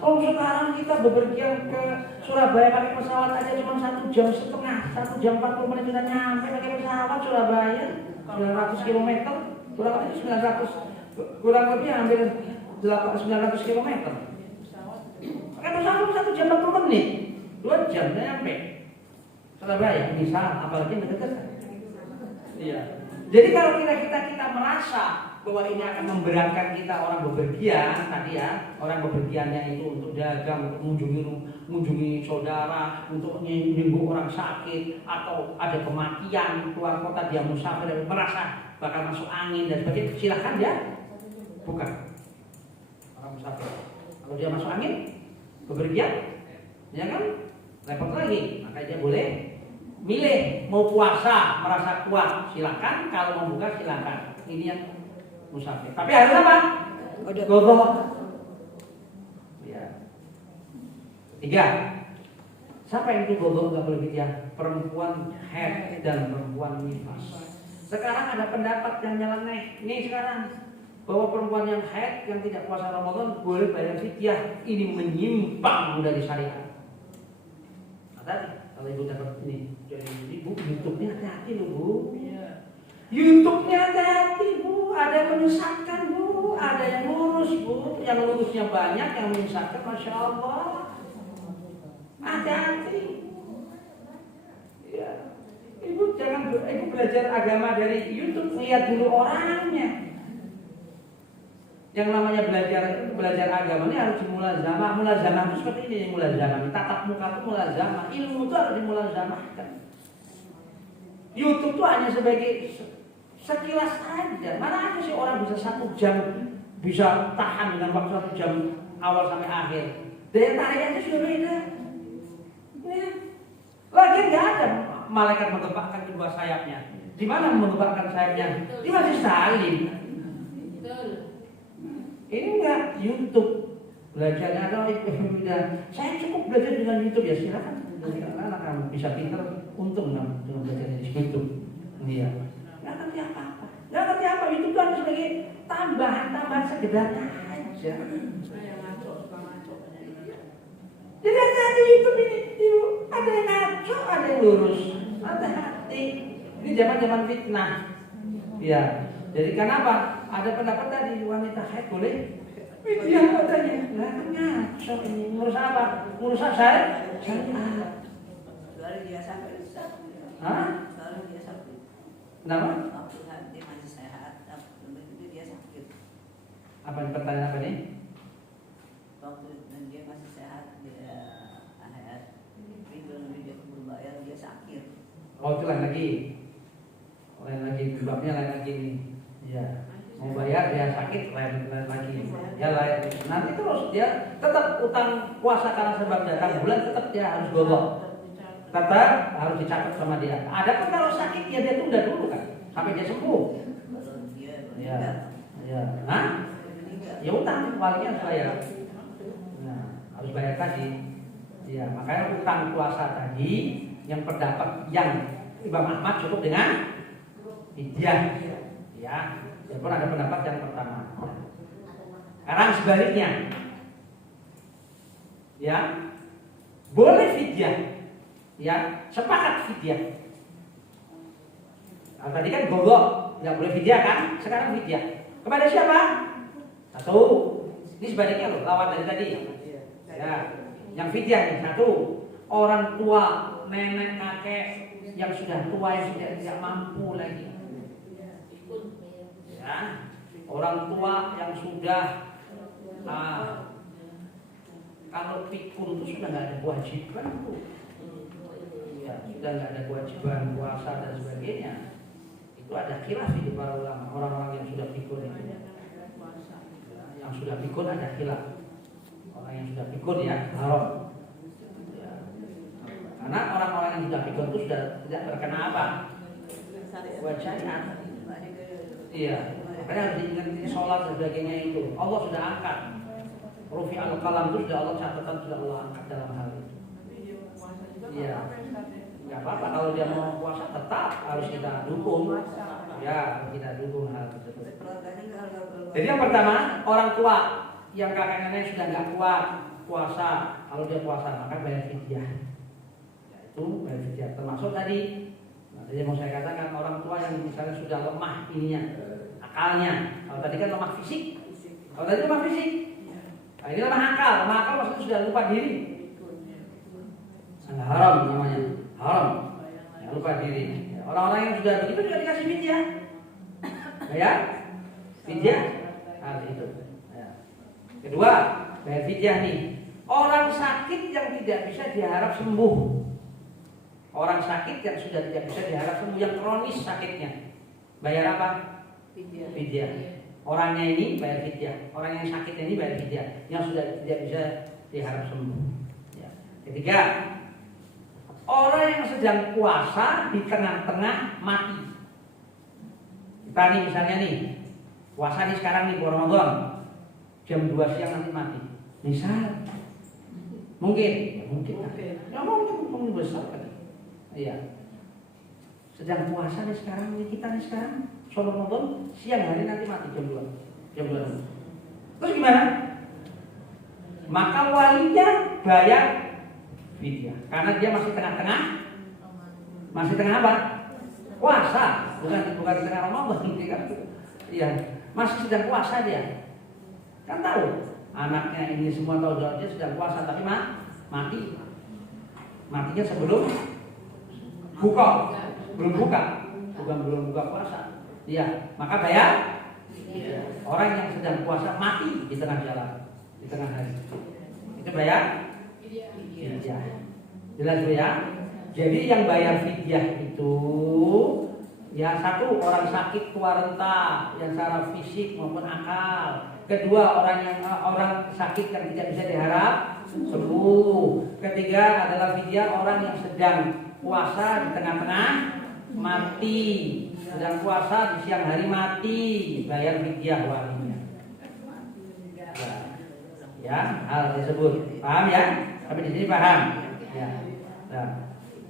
Oh sekarang kita bepergian ke Surabaya pakai pesawat aja cuma 1,5 jam, 1 jam 40 menit sudah nyampe pakai pesawat Surabaya 900 km, kurang lebih hampir 900 km. Pakai pesawat 1 jam 40 menit, 2 jam nyampe Surabaya misal, apalagi dekat. Iya. Jadi kalau kita merasa bahwa ini akan memberatkan kita orang bepergian tadi ya, orang bepergiannya itu untuk dagang, untuk mengunjungi saudara, untuk menyembuh orang sakit, atau ada kematian keluar kota dia musafir dan merasa bakal masuk angin dan sebagainya, silakan ya, bukan orang musafir. Kalau dia masuk angin bepergian, ya kan repot lagi, maka dia boleh milih mau puasa merasa kuat silakan, kalau mau buka silakan. Ini yang musafir. Tapi harus apa? Gogok. Ya. 3. Siapa yang itu gogok nggak boleh fidyah? Perempuan haid dan perempuan nifas. Sekarang ada pendapat yang nyeleneh. Ini sekarang bahwa perempuan yang haid yang tidak puasa Ramadan boleh bayar fidyah. Ini menyimpang dari syariat. Ada? Kalau ibu dapat ini, jadi ibu YouTube-nya hati-hati loh bu. YouTube-nya hati-hati bu, ada yang menyesatkan bu, ada yang lurus bu, yang lurusnya banyak, yang menyesatkan masya Allah. Hati-hati. Ya, ibu belajar agama dari YouTube, lihat dulu orangnya. Yang namanya belajar agama ini harus dimulazamah. Mulazamah itu seperti ini, mulazamah. Tatap muka itu mulazamah, ilmu itu harus dimulazamahkan. YouTube itu hanya sebagai sekilas saja. Mana ada sih orang bisa 1 jam bisa tahan dengan waktu 1 jam awal sampai akhir. Daya tariknya sudah beda. Ya. Lagi nggak ada malaikat menggepakkan kedua sayapnya. Di mana mengebakkan sayapnya? Dia masih salin. Ini enggak YouTube belajarnya atau saya cukup belajar dengan YouTube ya silakan. Anak kamu bisa pintar, untung dengan belajar di YouTube. Iya. Nggak ngerti apa-apa. Nggak ngerti apa YouTube itu hanya sebagai tambahan sekedarnya aja. Jadi hati-hati YouTube ini, ada yang ngaco, ada yang lurus, hati-hati. Ini zaman fitnah. Ya. Jadi kenapa? Ada pendapat tadi wanita haid boleh? Iya katanya. Lah ngaco ini. Ngurus apa? Ngurus saya? Syariat. Soalnya dia sakit. Hah? Soalnya dia sakit. Kenapa? Waktu dia masih sehat, itu dia sakit. Apa pertanyaan apa nih? Waktu dia masih sehat, dia sehat. Tapi dia keburu bayar, dia sakit. Oh itu lain lagi, sebabnya lain lagi nih. Ya, mau bayar dia sakit lain lagi. Ya lain. Nanti terus dia tetap utang puasa karena sebab datang bulan tetap dia harus gogok. Tetap harus dicatat sama dia. Ada pun kalau sakit ya dia tunda dulu kan sampai dia sembuh. Kalau dia Ya. Hah? Ya utang walinya harus bayar. Nah, harus bayar tadi. Ya, makanya utang puasa tadi yang pendapat yang Imam Ahmad cukup dengan fidyah. Ya, walaupun ada pendapat yang pertama. Sekarang sebaliknya, ya boleh fidyah, ya sepakat fidyah. Nah, tadi kan gogok, nggak boleh fidyah kan? Sekarang fidyah. Kepada siapa? Satu. Ini sebaliknya loh, lawan dari tadi. Ya, yang fidyah nih satu. Orang tua, nenek, kakek yang sudah tua yang sudah tidak mampu lagi. Ya, orang tua yang sudah kalau pikun itu sudah nggak ada kewajiban tuh, ya sudah nggak ada kewajiban puasa dan sebagainya. Itu ada khilaf di para ulama, orang-orang yang sudah pikun itu. Ya, yang sudah pikun ada khilaf. Orang yang sudah pikun ya haram. Ya. Karena orang-orang yang sudah pikun itu sudah tidak terkena apa? Kewajiban. Iya, makanya harus diingat sholat dan sebagainya itu. Allah sudah angkat. Rufi al-qalam itu sudah Allah catatan sudah Allah angkat dalam hal itu. Iya, nggak apa-apa kalau dia mau puasa tetap harus kita dukung. Ya, kita dukung hal tersebut. Jadi yang pertama orang tua yang kakek nenek sudah nggak kuat puasa, kalau dia puasa maka bayar fidyah. Ya, itu bayar fidyah. Termasuk tadi. Jadi mau saya katakan orang tua yang misalnya sudah lemah ininya, akalnya. Kalau tadi kan lemah fisik. Kalau tadi lemah fisik. Nah, ini lemah akal. Lemah akal maksudnya sudah lupa diri. Sangat haram namanya. Haram. Ya, lupa diri. Ya, orang-orang yang sudah begitu juga dikasih fidyah. Ya, fidyah. Nah, itu. Ya. Kedua, bayar fidyah nih. Orang sakit yang tidak bisa diharap sembuh. Orang sakit yang sudah tidak bisa diharap sembuh, yang kronis sakitnya, bayar apa? Fidyah. Orangnya ini bayar fidyah. Orang yang sakitnya ini bayar fidyah. Yang sudah tidak bisa diharap sembuh. Ya. Ketiga, orang yang sedang puasa di tengah-tengah mati. Kita nih misalnya nih, puasa nih sekarang nih bulan Ramadan, jam 2 siang nanti mati. Misal, mungkin, ya mungkin besar kan. Iya. Sedang puasa nih sekarang, nih kita nih sekarang sholat Ramadan siang hari nanti mati jam 2. Terus gimana? Maka walinya bayar fidyah karena dia masih tengah-tengah. Masih tengah apa? Puasa, bukan di tengah Ramadan kan. Iya, masih sedang puasa dia. Kan tahu anaknya ini semua tahu dia sedang puasa tapi mati. Matinya sebelum buka, belum buka puasa. Iya, maka bayar. Ya. Orang yang sedang puasa mati di tengah jalan, di tengah hari, itu bayar. Fidyah. Jelas ya? Jadi yang bayar fidyah itu ya satu orang sakit tua renta yang secara fisik maupun akal. Kedua orang sakit yang tidak bisa diharap sembuh. Ketiga adalah fidyah orang yang sedang puasa di tengah-tengah mati, sedang puasa di siang hari mati, bayar fidyah walinya. Ya, hal tersebut paham ya? Sampai di sini paham? Ya.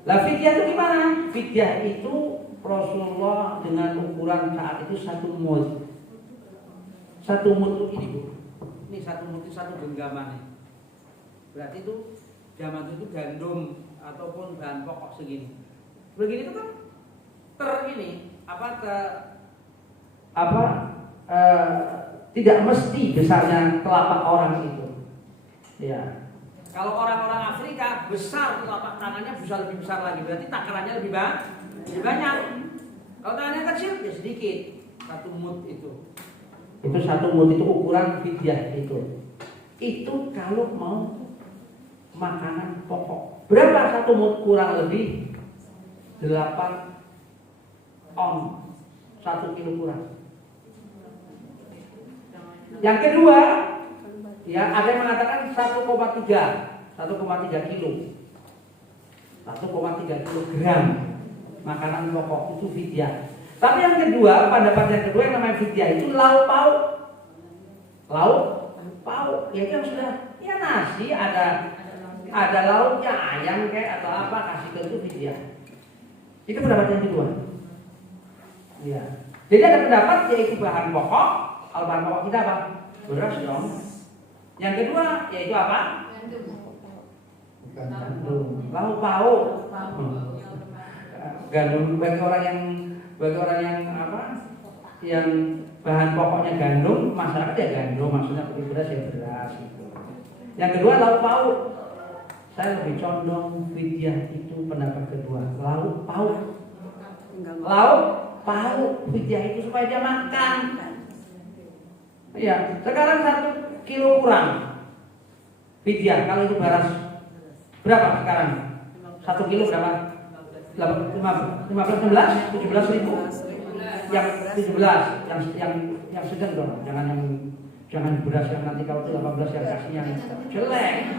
Nah, fidyah itu gimana? Fidyah itu Rasulullah dengan ukuran saat itu 1 mud. 1 mud itu ini Bu. Ini 1 mud itu 1 genggaman. Berarti itu zaman itu gandum ataupun bahan pokok segini. Begini itu kan tidak mesti besarnya telapak orang itu. Ya. Kalau orang-orang Afrika besar telapak tangannya bisa lebih besar lagi, berarti takarannya lebih banyak. Kalau tangannya kecil ya sedikit. 1 mud itu. Itu 1 mud itu ukuran fidyah itu. Itu kalau mau makanan pokok. Berapa 1 mud? Kurang lebih 8 on, 1 kilo kurang. Yang kedua, ya ada yang mengatakan 1,3 kilo, 1,3 kilogram makanan pokok itu fidyah. Tapi yang kedua, pendapat yang kedua yang namanya fidyah itu lauk pauk, yaitu yang sudah ya nasi ada lauknya ayam kayak atau apa kasih ke itu fidyah. Itu pendapat yang kedua. Ya. Jadi ada pendapat yaitu bahan pokok. Kalau bahan pokok kita apa? Beras dong. Yang kedua yaitu apa? Gandum. Lauk pauk. Gandum bagi orang yang apa? Yang bahan pokoknya gandum, masyarakat ya gandum, maksudnya beli beras ya beras gitu. Yang kedua lauk pauk. Saya lebih condong fidyah itu pendapat kedua. Lauk pauk. Fidyah itu supaya dia makan. Iya, sekarang 1 kilo kurang fidyah. Kalau itu beras berapa sekarang? 1 kilo berapa? 15, 17 ribu. Yang 17, yang sedang dong. Jangan beras yang nanti kalau itu 18 yang kasih yang jelek.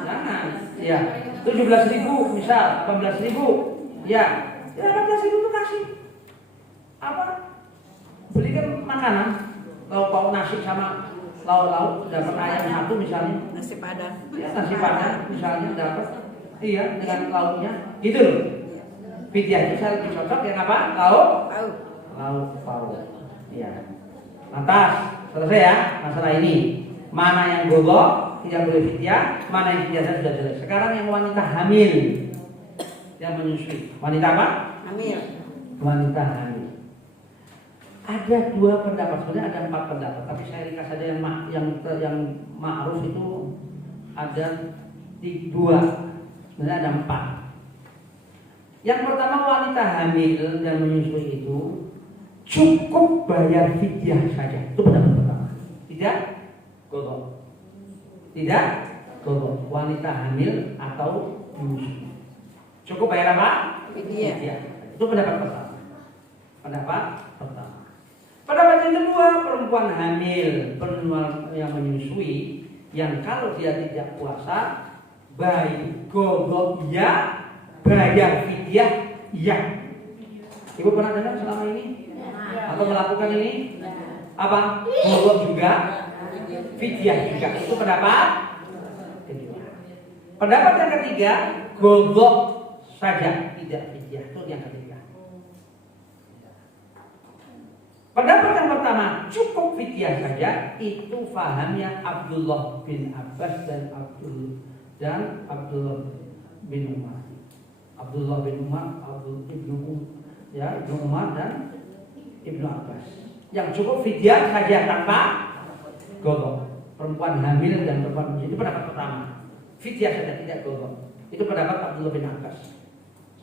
Jangan. Ya, 17.000 misal, 18.000. Ya, 18.000 itu kasih apa? Belikan makanan, lauk pauk nasi sama lauk dapat ayam 1 misalnya. Nasi padang. Ya, nasi padang misalnya dapat. Iya, dengan lauknya. Gitu loh. Fidyah itu saya lebih cocok yang apa? Lauk pauk. Iya. Lantas, selesai ya masalah ini. Mana yang gogok tidak boleh fidyah, mana yang fidyah sudah jelas. Sekarang yang wanita hamil yang menyusui. Wanita apa? Hamil. Wanita hamil. Ada 2 pendapat, sebenarnya ada 4 pendapat, tapi saya ringkas saja yang ma'ruf itu ada 2. Sebenarnya ada 4. Yang pertama wanita hamil dan menyusui itu cukup bayar fidyah saja. Itu pendapat pertama. Tidak gogok. Tidak gogok. Wanita hamil atau menyusui. Cukup bayar apa? Fidyah. Itu pendapat pertama. Pendapat yang kedua, perempuan hamil, perempuan yang menyusui, yang kalau dia tidak puasa, baik gogok ya, bayar fidyah ya. Ibu pernah dengar selama ini? Atau melakukan ini? Apa? Gogok juga, fidyah juga. Itu pendapat kedua. Pendapat yang ketiga, gogok saja, tidak fidyah. Itu yang ketiga. Pendapat yang pertama, cukup fidyah saja. Itu fahamnya Abdullah bin Abbas dan Abdullah bin Umar. Abdullah bin Umar, Ibnu Umar dan Ibnu Abbas. Yang cukup fidyah saja tanpa gogok. Perempuan hamil dan perempuan menyusui. Itu pendapat pertama. Fidyah saja tidak gogok. Itu pendapat Abdullah bin Abbas,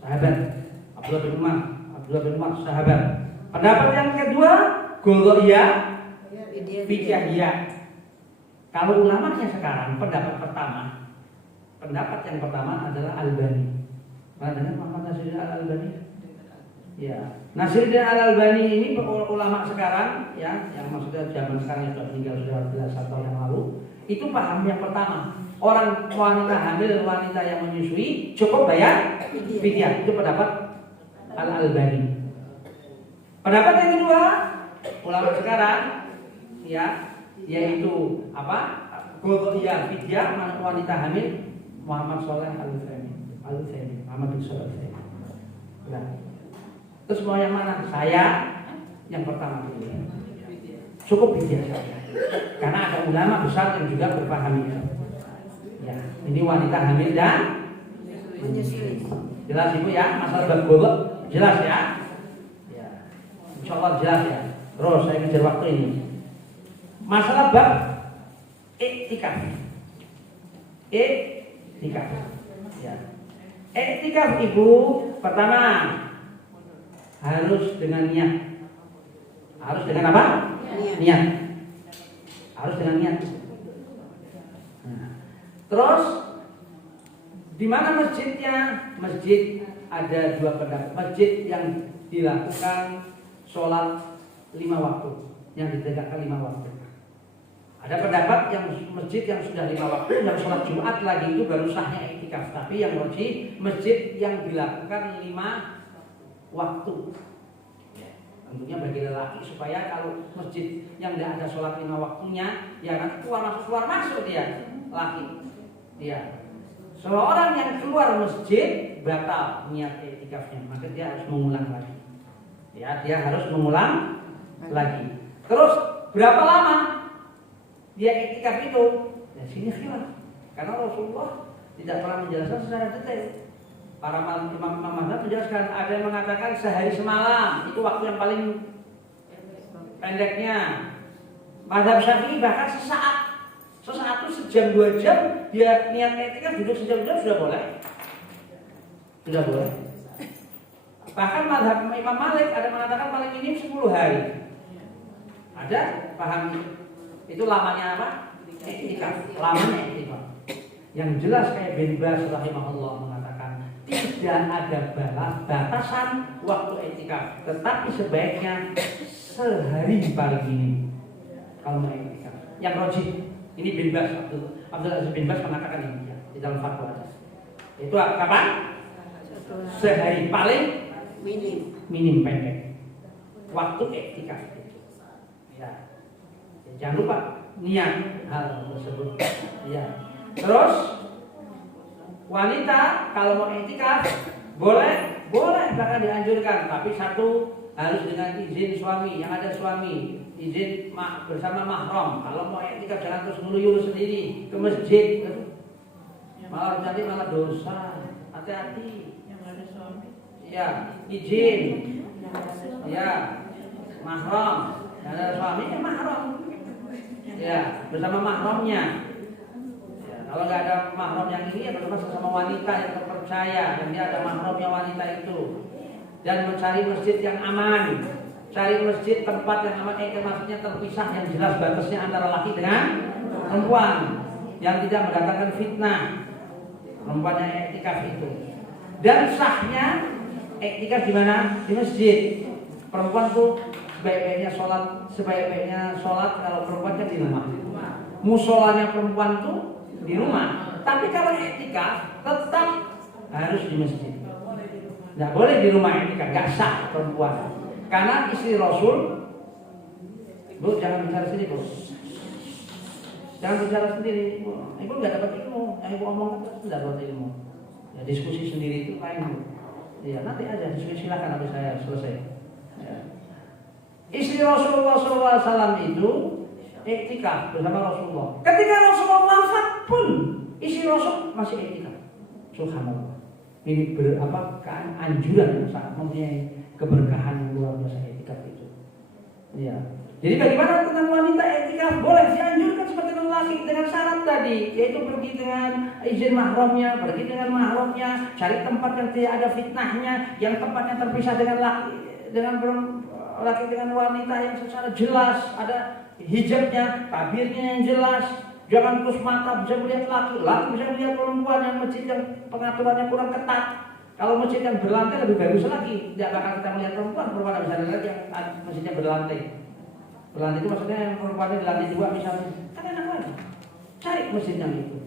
sahabat. Abdullah bin Umar, sahabat. Pendapat yang kedua, gogok ya, fidyah ya. Kalau ulamanya sekarang, pendapat yang pertama adalah Al-Albani. Pernah dengar Muhammad Nasiruddin Al-Albani? Ya, Nasiruddin Al-Albani ini ulama sekarang, ya, yang maksudnya zaman sekarang sudah meninggal sudah belasan tahun yang lalu. Itu paham yang pertama. Orang wanita hamil, wanita yang menyusui cukup bayar fidyah. Itu pendapat Al-Albani. Pendapat yang kedua, ulama sekarang ya, yaitu apa? Godoiyah fidyah wanita hamil Muhammad Shalih Al-Utsaimin. Muhammad bin Shalih Al-Utsaimin. Nah, terus mau yang mana? Saya yang pertama dulu. Cukup fidyah saja. Karena ada ulama besar yang juga berpaham itu. Ya, ini wanita hamil dan menyusui. Jelas Ibu ya, masalah bab golok jelas ya. Ya. Insyaallah jelas ya. Terus saya kejar waktu ini. Masalah bab iktikaf. Iktikaf. Ya. Iktikaf Ibu pertama harus dengan niat. Harus dengan apa? Niat. Harus dengan niat. Nah, terus di mana masjidnya? Masjid ada dua pendapat. Masjid yang dilakukan sholat 5 waktu, yang ditegakkan 5 waktu. Ada pendapat yang masjid yang sudah 5 waktu, yang sholat Jumat lagi itu baru sahnya iktikaf. Tapi yang wajib masjid yang dilakukan 5 waktu. Tentunya bagi lelaki supaya kalau masjid yang tidak ada sholat 5 waktunya, ya nanti keluar masuk dia laki. Ya, seorang yang keluar masjid batal niat iktikafnya, maka dia harus mengulang lagi. Ya, dia harus mengulang lagi. Terus berapa lama dia iktikaf itu? Ya sini khilaf. Karena Rasulullah tidak pernah menjelaskan secara detail. Para imam mazhab menjelaskan, ada yang mengatakan sehari semalam, itu waktu yang paling pendeknya. Mazhab Syafi'i bahkan sesaat itu sejam 2 jam dia niat iktikaf duduk sejam-jam sudah boleh. Sudah boleh. Bahkan mazhab Imam Malik ada mengatakan paling minim 10 hari. Ada paham itu lamanya apa? Iktikaf, lamanya iktikaf. Yang jelas kayak bin Baz rahimahullah mengatakan tidak ada batasan waktu iktikaf, tetapi sebaiknya sehari paling minim kalau mau iktikaf. Yang rajih ini bin Baz, Abdul Aziz bin Baz mengatakan ini ya, di dalam fatwa. Itu kapan? Sehari paling minim pendek waktu iktikaf itu. Ya. Jangan lupa niat hal tersebut. Ya. Terus wanita kalau mau iktikaf boleh bahkan dianjurkan, tapi satu harus dengan izin suami, yang ada suami, izin bersama mahram. Kalau mau iktikaf jangan terus ngeluyur sendiri ke masjid, malah jadi malah dosa. Hati-hati. Yang ada suami. Ya, izin. Ya, mahram. Yang ada suami ya mahram. Ya, bersama mahramnya. Ya, kalau nggak ada mahram yang ini, ya bersama sesama wanita yang terpercaya, dan dia ada mahramnya wanita itu. Dan mencari masjid yang aman, cari masjid tempat yang aman, maksudnya terpisah yang jelas batasnya antara laki dengan perempuan, yang tidak mendatangkan fitnah perempuannya iktikaf itu. Dan sahnya iktikaf di mana? Di masjid. Perempuan tuh sebaik-baiknya sholat kalau perempuan kan di rumah. Musolanya perempuan tuh di rumah. Tapi kalau iktikaf tetap harus di masjid. Nggak boleh di rumah iktikaf, nggak sah perempuan. Karena istri Rasul, Bu jangan bicara sendiri Bu. Jangan bicara sendiri. Ibu nggak dapat ilmu. Ibu omong itu nggak dapat ilmu. Ya, diskusi sendiri itu lain Bu. Ya nanti aja diskusi, silakan habis saya selesai. Ya. Istri Rasulullah SAW itu iktikaf bersama Rasulullah. Ketika Rasulullah wafat pun istri Rasul masih iktikaf. Subhanallah. Ini anjuran yang sangat mempunyai keberkahan yang luar biasa iktikaf itu. Ya. Jadi bagaimana tentang wanita iktikaf? Boleh dianjurkan seperti lelaki dengan syarat tadi, yaitu pergi dengan izin mahramnya, pergi dengan mahramnya, cari tempat yang tidak ada fitnahnya, yang tempatnya terpisah dengan laki dengan wanita yang secara jelas ada hijabnya, tabirnya yang jelas. Jangan terus mata bisa melihat laki bisa melihat perempuan, yang masjid yang pengaturannya kurang ketat. Kalau masjid yang berlantai lebih bagus lagi, tidak bakal kita melihat perempuan tidak bisa lihat yang masjidnya berlantai. Berlantai itu maksudnya yang perempuannya di lantai 2 misalnya, kan enak lagi. Cari masjid yang itu,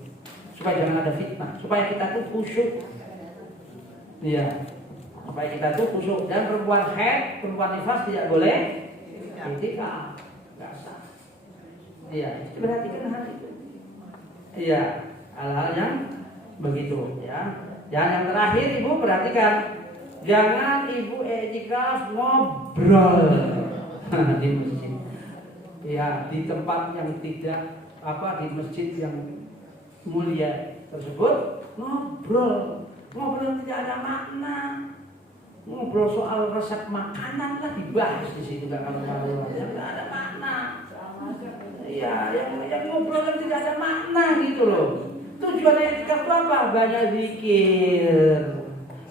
supaya jangan ada fitnah, supaya kita tuh khusyuk. Iya, supaya supaya kita tuh khusyuk. Dan perempuan haid, perempuan nifas tidak boleh i'tikaf, nggak sah. Iya, perhatikan hal itu. Iya, hal-hal yang begitu ya. Dan yang terakhir ibu perhatikan, jangan ibu i'tikaf ngobrol di masjid. Ya, di tempat yang tidak di masjid yang mulia tersebut ngobrol tidak ada makna. Ngobrol soal resep makanan lah dibahas di situ nggak ada makna. Iya, yang ngobrol yang tidak ada makna gitu loh. Tujuannya i'tikaf itu apa? Banyak zikir,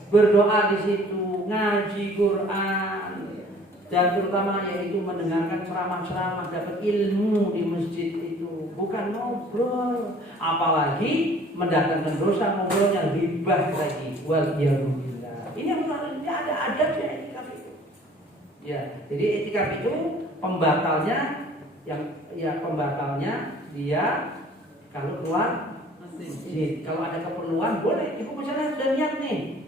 berdoa di situ, ngaji Quran, dan terutama yaitu mendengarkan ceramah-ceramah, dapat ilmu di masjid itu, bukan ngobrol. Apalagi mendatangkan dosa ngobrol yang ribah lagi. Waliyahumillah. Ini yang tidak ada adabnya i'tikaf itu. Ya, jadi i'tikaf itu pembatalnya dia kalau keluar masjid. Kalau ada keperluan boleh. Ibu misalnya sudah niat nih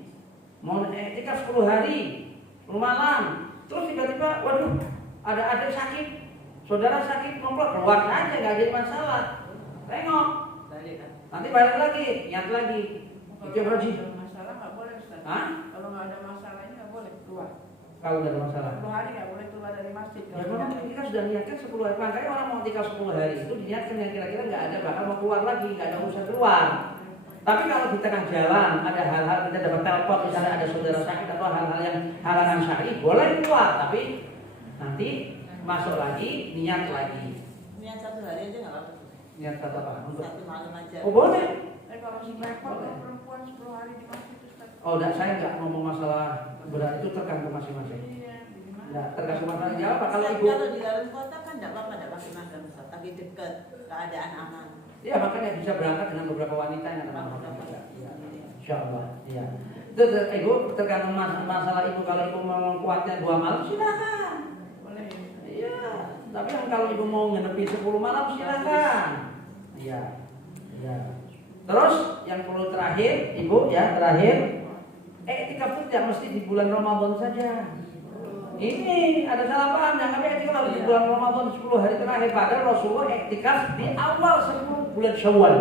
mau i'tikaf 10 hari 10 malam, terus tiba-tiba waduh ada adik sakit, saudara sakit, keluar saja nggak jadi masalah. Tengok nanti balik lagi, niat lagi. Itu yang berarti masalah nggak boleh Ustaz. Hah? Kalau nggak ada masalahnya nggak boleh keluar. Kalau nggak ada masalah 10 hari nggak boleh keluar dari masjid. ya memang kita sudah niatkan 10 hari. Makanya orang mau i'tikaf 10 hari itu diniatkan yang kira-kira nggak ada bakal mau keluar lagi, nggak ada urusan keluar. Tapi kalau di tengah jalan ada hal-hal, kita dapat telepon misalnya ada saudara sakit atau hal-hal yang halangan syar'i, boleh keluar. Tapi nanti masuk lagi, niat lagi. Niat 1 hari aja nggak apa-apa. Niat kata apa? Untuk 1 malam aja. oh boleh. Kalau repot perempuan 10 hari di masjid Ustaz. Oh enggak, saya nggak ngomong masalah berat, itu tergantung masing-masing. Iya, di mana? Nah, tergantung masalah apa kalau ibu. Kalau di dalam kota kan nggak apa-apa, nggak pakai masker Ustaz, tapi dekat, keadaan aman. Ya makanya bisa berangkat dengan beberapa wanita yang ada mahram juga. Ya, insya Allah. Iya. Itu ibu tergantung masalah ibu. Kalau ibu mau kuatnya 2 malam silakan. Boleh. Iya. Tapi kalau ibu mau ngenepi 10 malam silakan. Iya. Iya. Terus yang perlu terakhir ibu ya terakhir. I'tikaf itu tidak mesti di bulan Ramadan saja. Ini ada salah paham yang kami i'tikaf harus di bulan Ramadan 10 hari terakhir. Padahal Rasulullah i'tikaf di awal 10 bulan Syawal.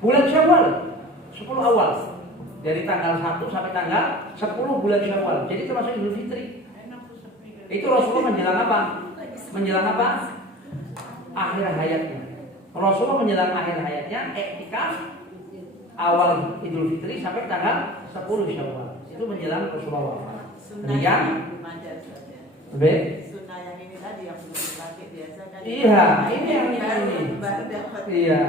Bulan Syawal 10 awal. Dari tanggal 1 sampai tanggal 10 bulan Syawal. Jadi termasuk Idul Fitri. Itu Rasulullah menjelang apa? Menjelang apa? Akhir hayatnya. Rasulullah menjelang akhir hayatnya i'tikaf awal Idul Fitri sampai tanggal 10 Syawal. Itu menjelang Rasulullah wafat. Demikian. Baik. Sunnah yang ini tadi yang belum dipakai biasa kan. Iya, ini yang ini. Baru dapat. Iya.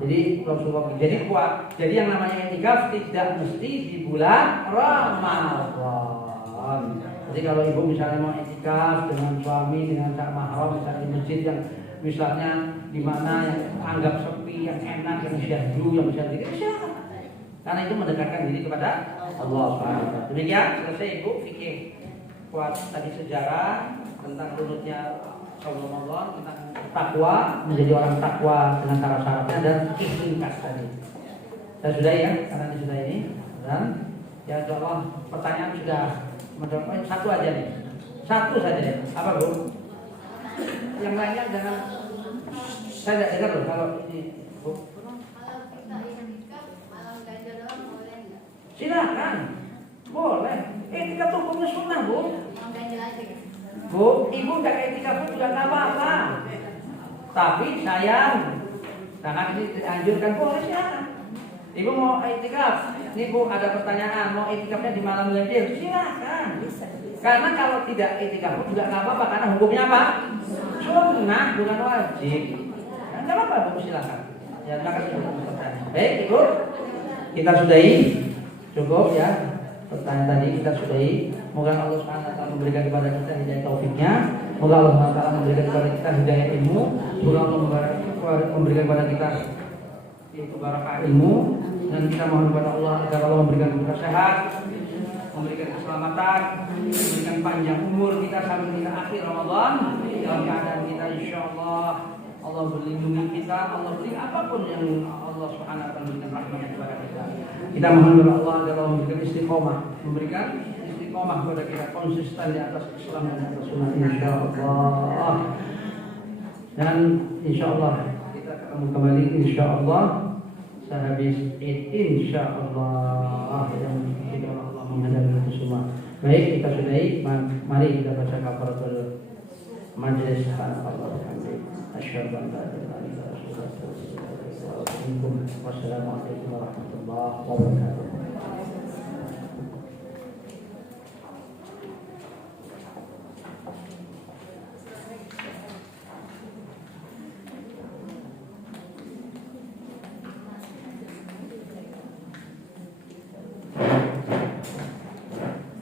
Jadi Rasulullah jadi kuat. Jadi yang namanya i'tikaf tidak mesti di bulan Ramadan. Jadi kalau ibu misalnya mau i'tikaf dengan suami, dengan tak mahram misalnya di masjid yang misalnya di mana yang anggap sepi, yang enak, yang syahdu, yang bisa dikit, silakan. Karena itu mendekatkan diri kepada Allah SWT. Demikian selesai ibu fikih kuat tadi sejarah tentang runutnya Ramadan, tentang takwa, menjadi orang takwa dengan syarat-syaratnya dan ikhlas tadi. Saya sudah ya, karena ini sudah ini dan ya insyaallah pertanyaan sudah mencapai satu aja nih. Satu saja ya. Apa Bu? Yang lainnya jangan saya tidak dengar loh kalau ini Bu. Silakan, boleh. Etika itu hukumnya sunnah Bu. Bu, ibu nggak etika pun juga nggak apa-apa. Tapi sayang, karena ini dianjurkan boleh silakan. Ibu mau etikaf, ini Bu ada pertanyaan, mau etikafnya di malam ganjil, silakan. Karena kalau tidak etikaf pun juga nggak apa-apa, karena hukumnya apa? Sunnah, bukan wajib. Nggak apa-apa Bu, silakan. Ya, terima kasih untuk pertanyaan. Baik Ibu, kita sudahi. Cukup ya pertanyaan tadi kita sudahi. Moga Allah SWT memberikan kepada kita hidayah taufiknya. Moga Allah SWT memberikan kepada kita hidayah ilmu. Moga Allah memberikan kepada kita yaitu barakah ilmu. Dan kita mohon kepada Allah agar Allah memberikan kita sehat, memberikan keselamatan, memberikan panjang umur kita sampai kita akhir Ramadan dalam keadaan kita insyaallah Allah melindungi kita, Allah beri apapun yang Allah Subhanahu wa taala berikan rahmatnya kepada kita. Kita mohon kepada Allah agar Allah memberikan istiqomah kepada kita, konsisten di atas Islam dan atas sunnah insyaallah. Dan insyaallah kita ketemu kembali insyaallah sehabis Id insyaallah, dan kita Allah menghadap itu semua. Baik, kita sudahi. Mari kita baca kafaratul majelis. Allah asyhadu an la ilaha illallah wassalamualaikum warahmatullahi wabarakatuh.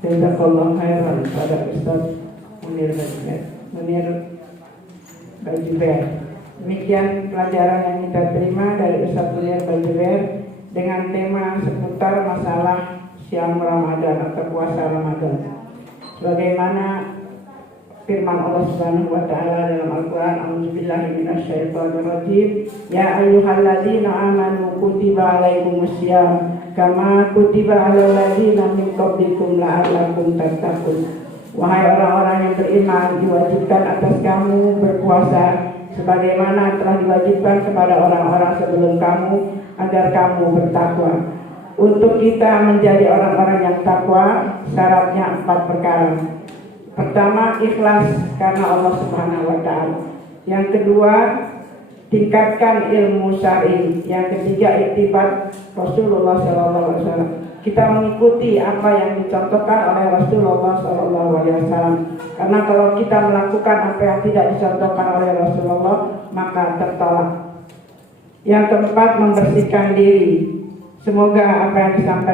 Jazakallah khairan pada Ustaz Munir Bajiber. Demikian pelajaran yang kita terima dari Ustaz Munir Bajiber dengan tema seputar masalah siam Ramadan atau puasa Ramadan. Sebagaimana firman Allah Subhanahu wa taala dalam Al-Qur'an, A'udzubillahi minasyaitonirrajim, ya ayyuhalladzina amanu kutiba alaikumussyam kama kutiba alal ladzina min qablikum la'allakum tattaqun. Wahai orang-orang yang beriman, diwajibkan atas kamu berpuasa sebagaimana telah diwajibkan kepada orang-orang sebelum kamu agar kamu bertakwa. Untuk kita menjadi orang-orang yang takwa, syaratnya 4 perkara. Pertama, ikhlas karena Allah Subhanahu wa taala. Yang kedua, tingkatkan ilmu syar'i. Yang ketiga, ittiba Rasulullah sallallahu alaihi wasallam. Kita mengikuti apa yang dicontohkan oleh Rasulullah sallallahu alaihi wasallam. Karena kalau kita melakukan apa yang tidak dicontohkan oleh Rasulullah, maka tertolak. Yang keempat, membersihkan diri. Semoga apa yang disampaikan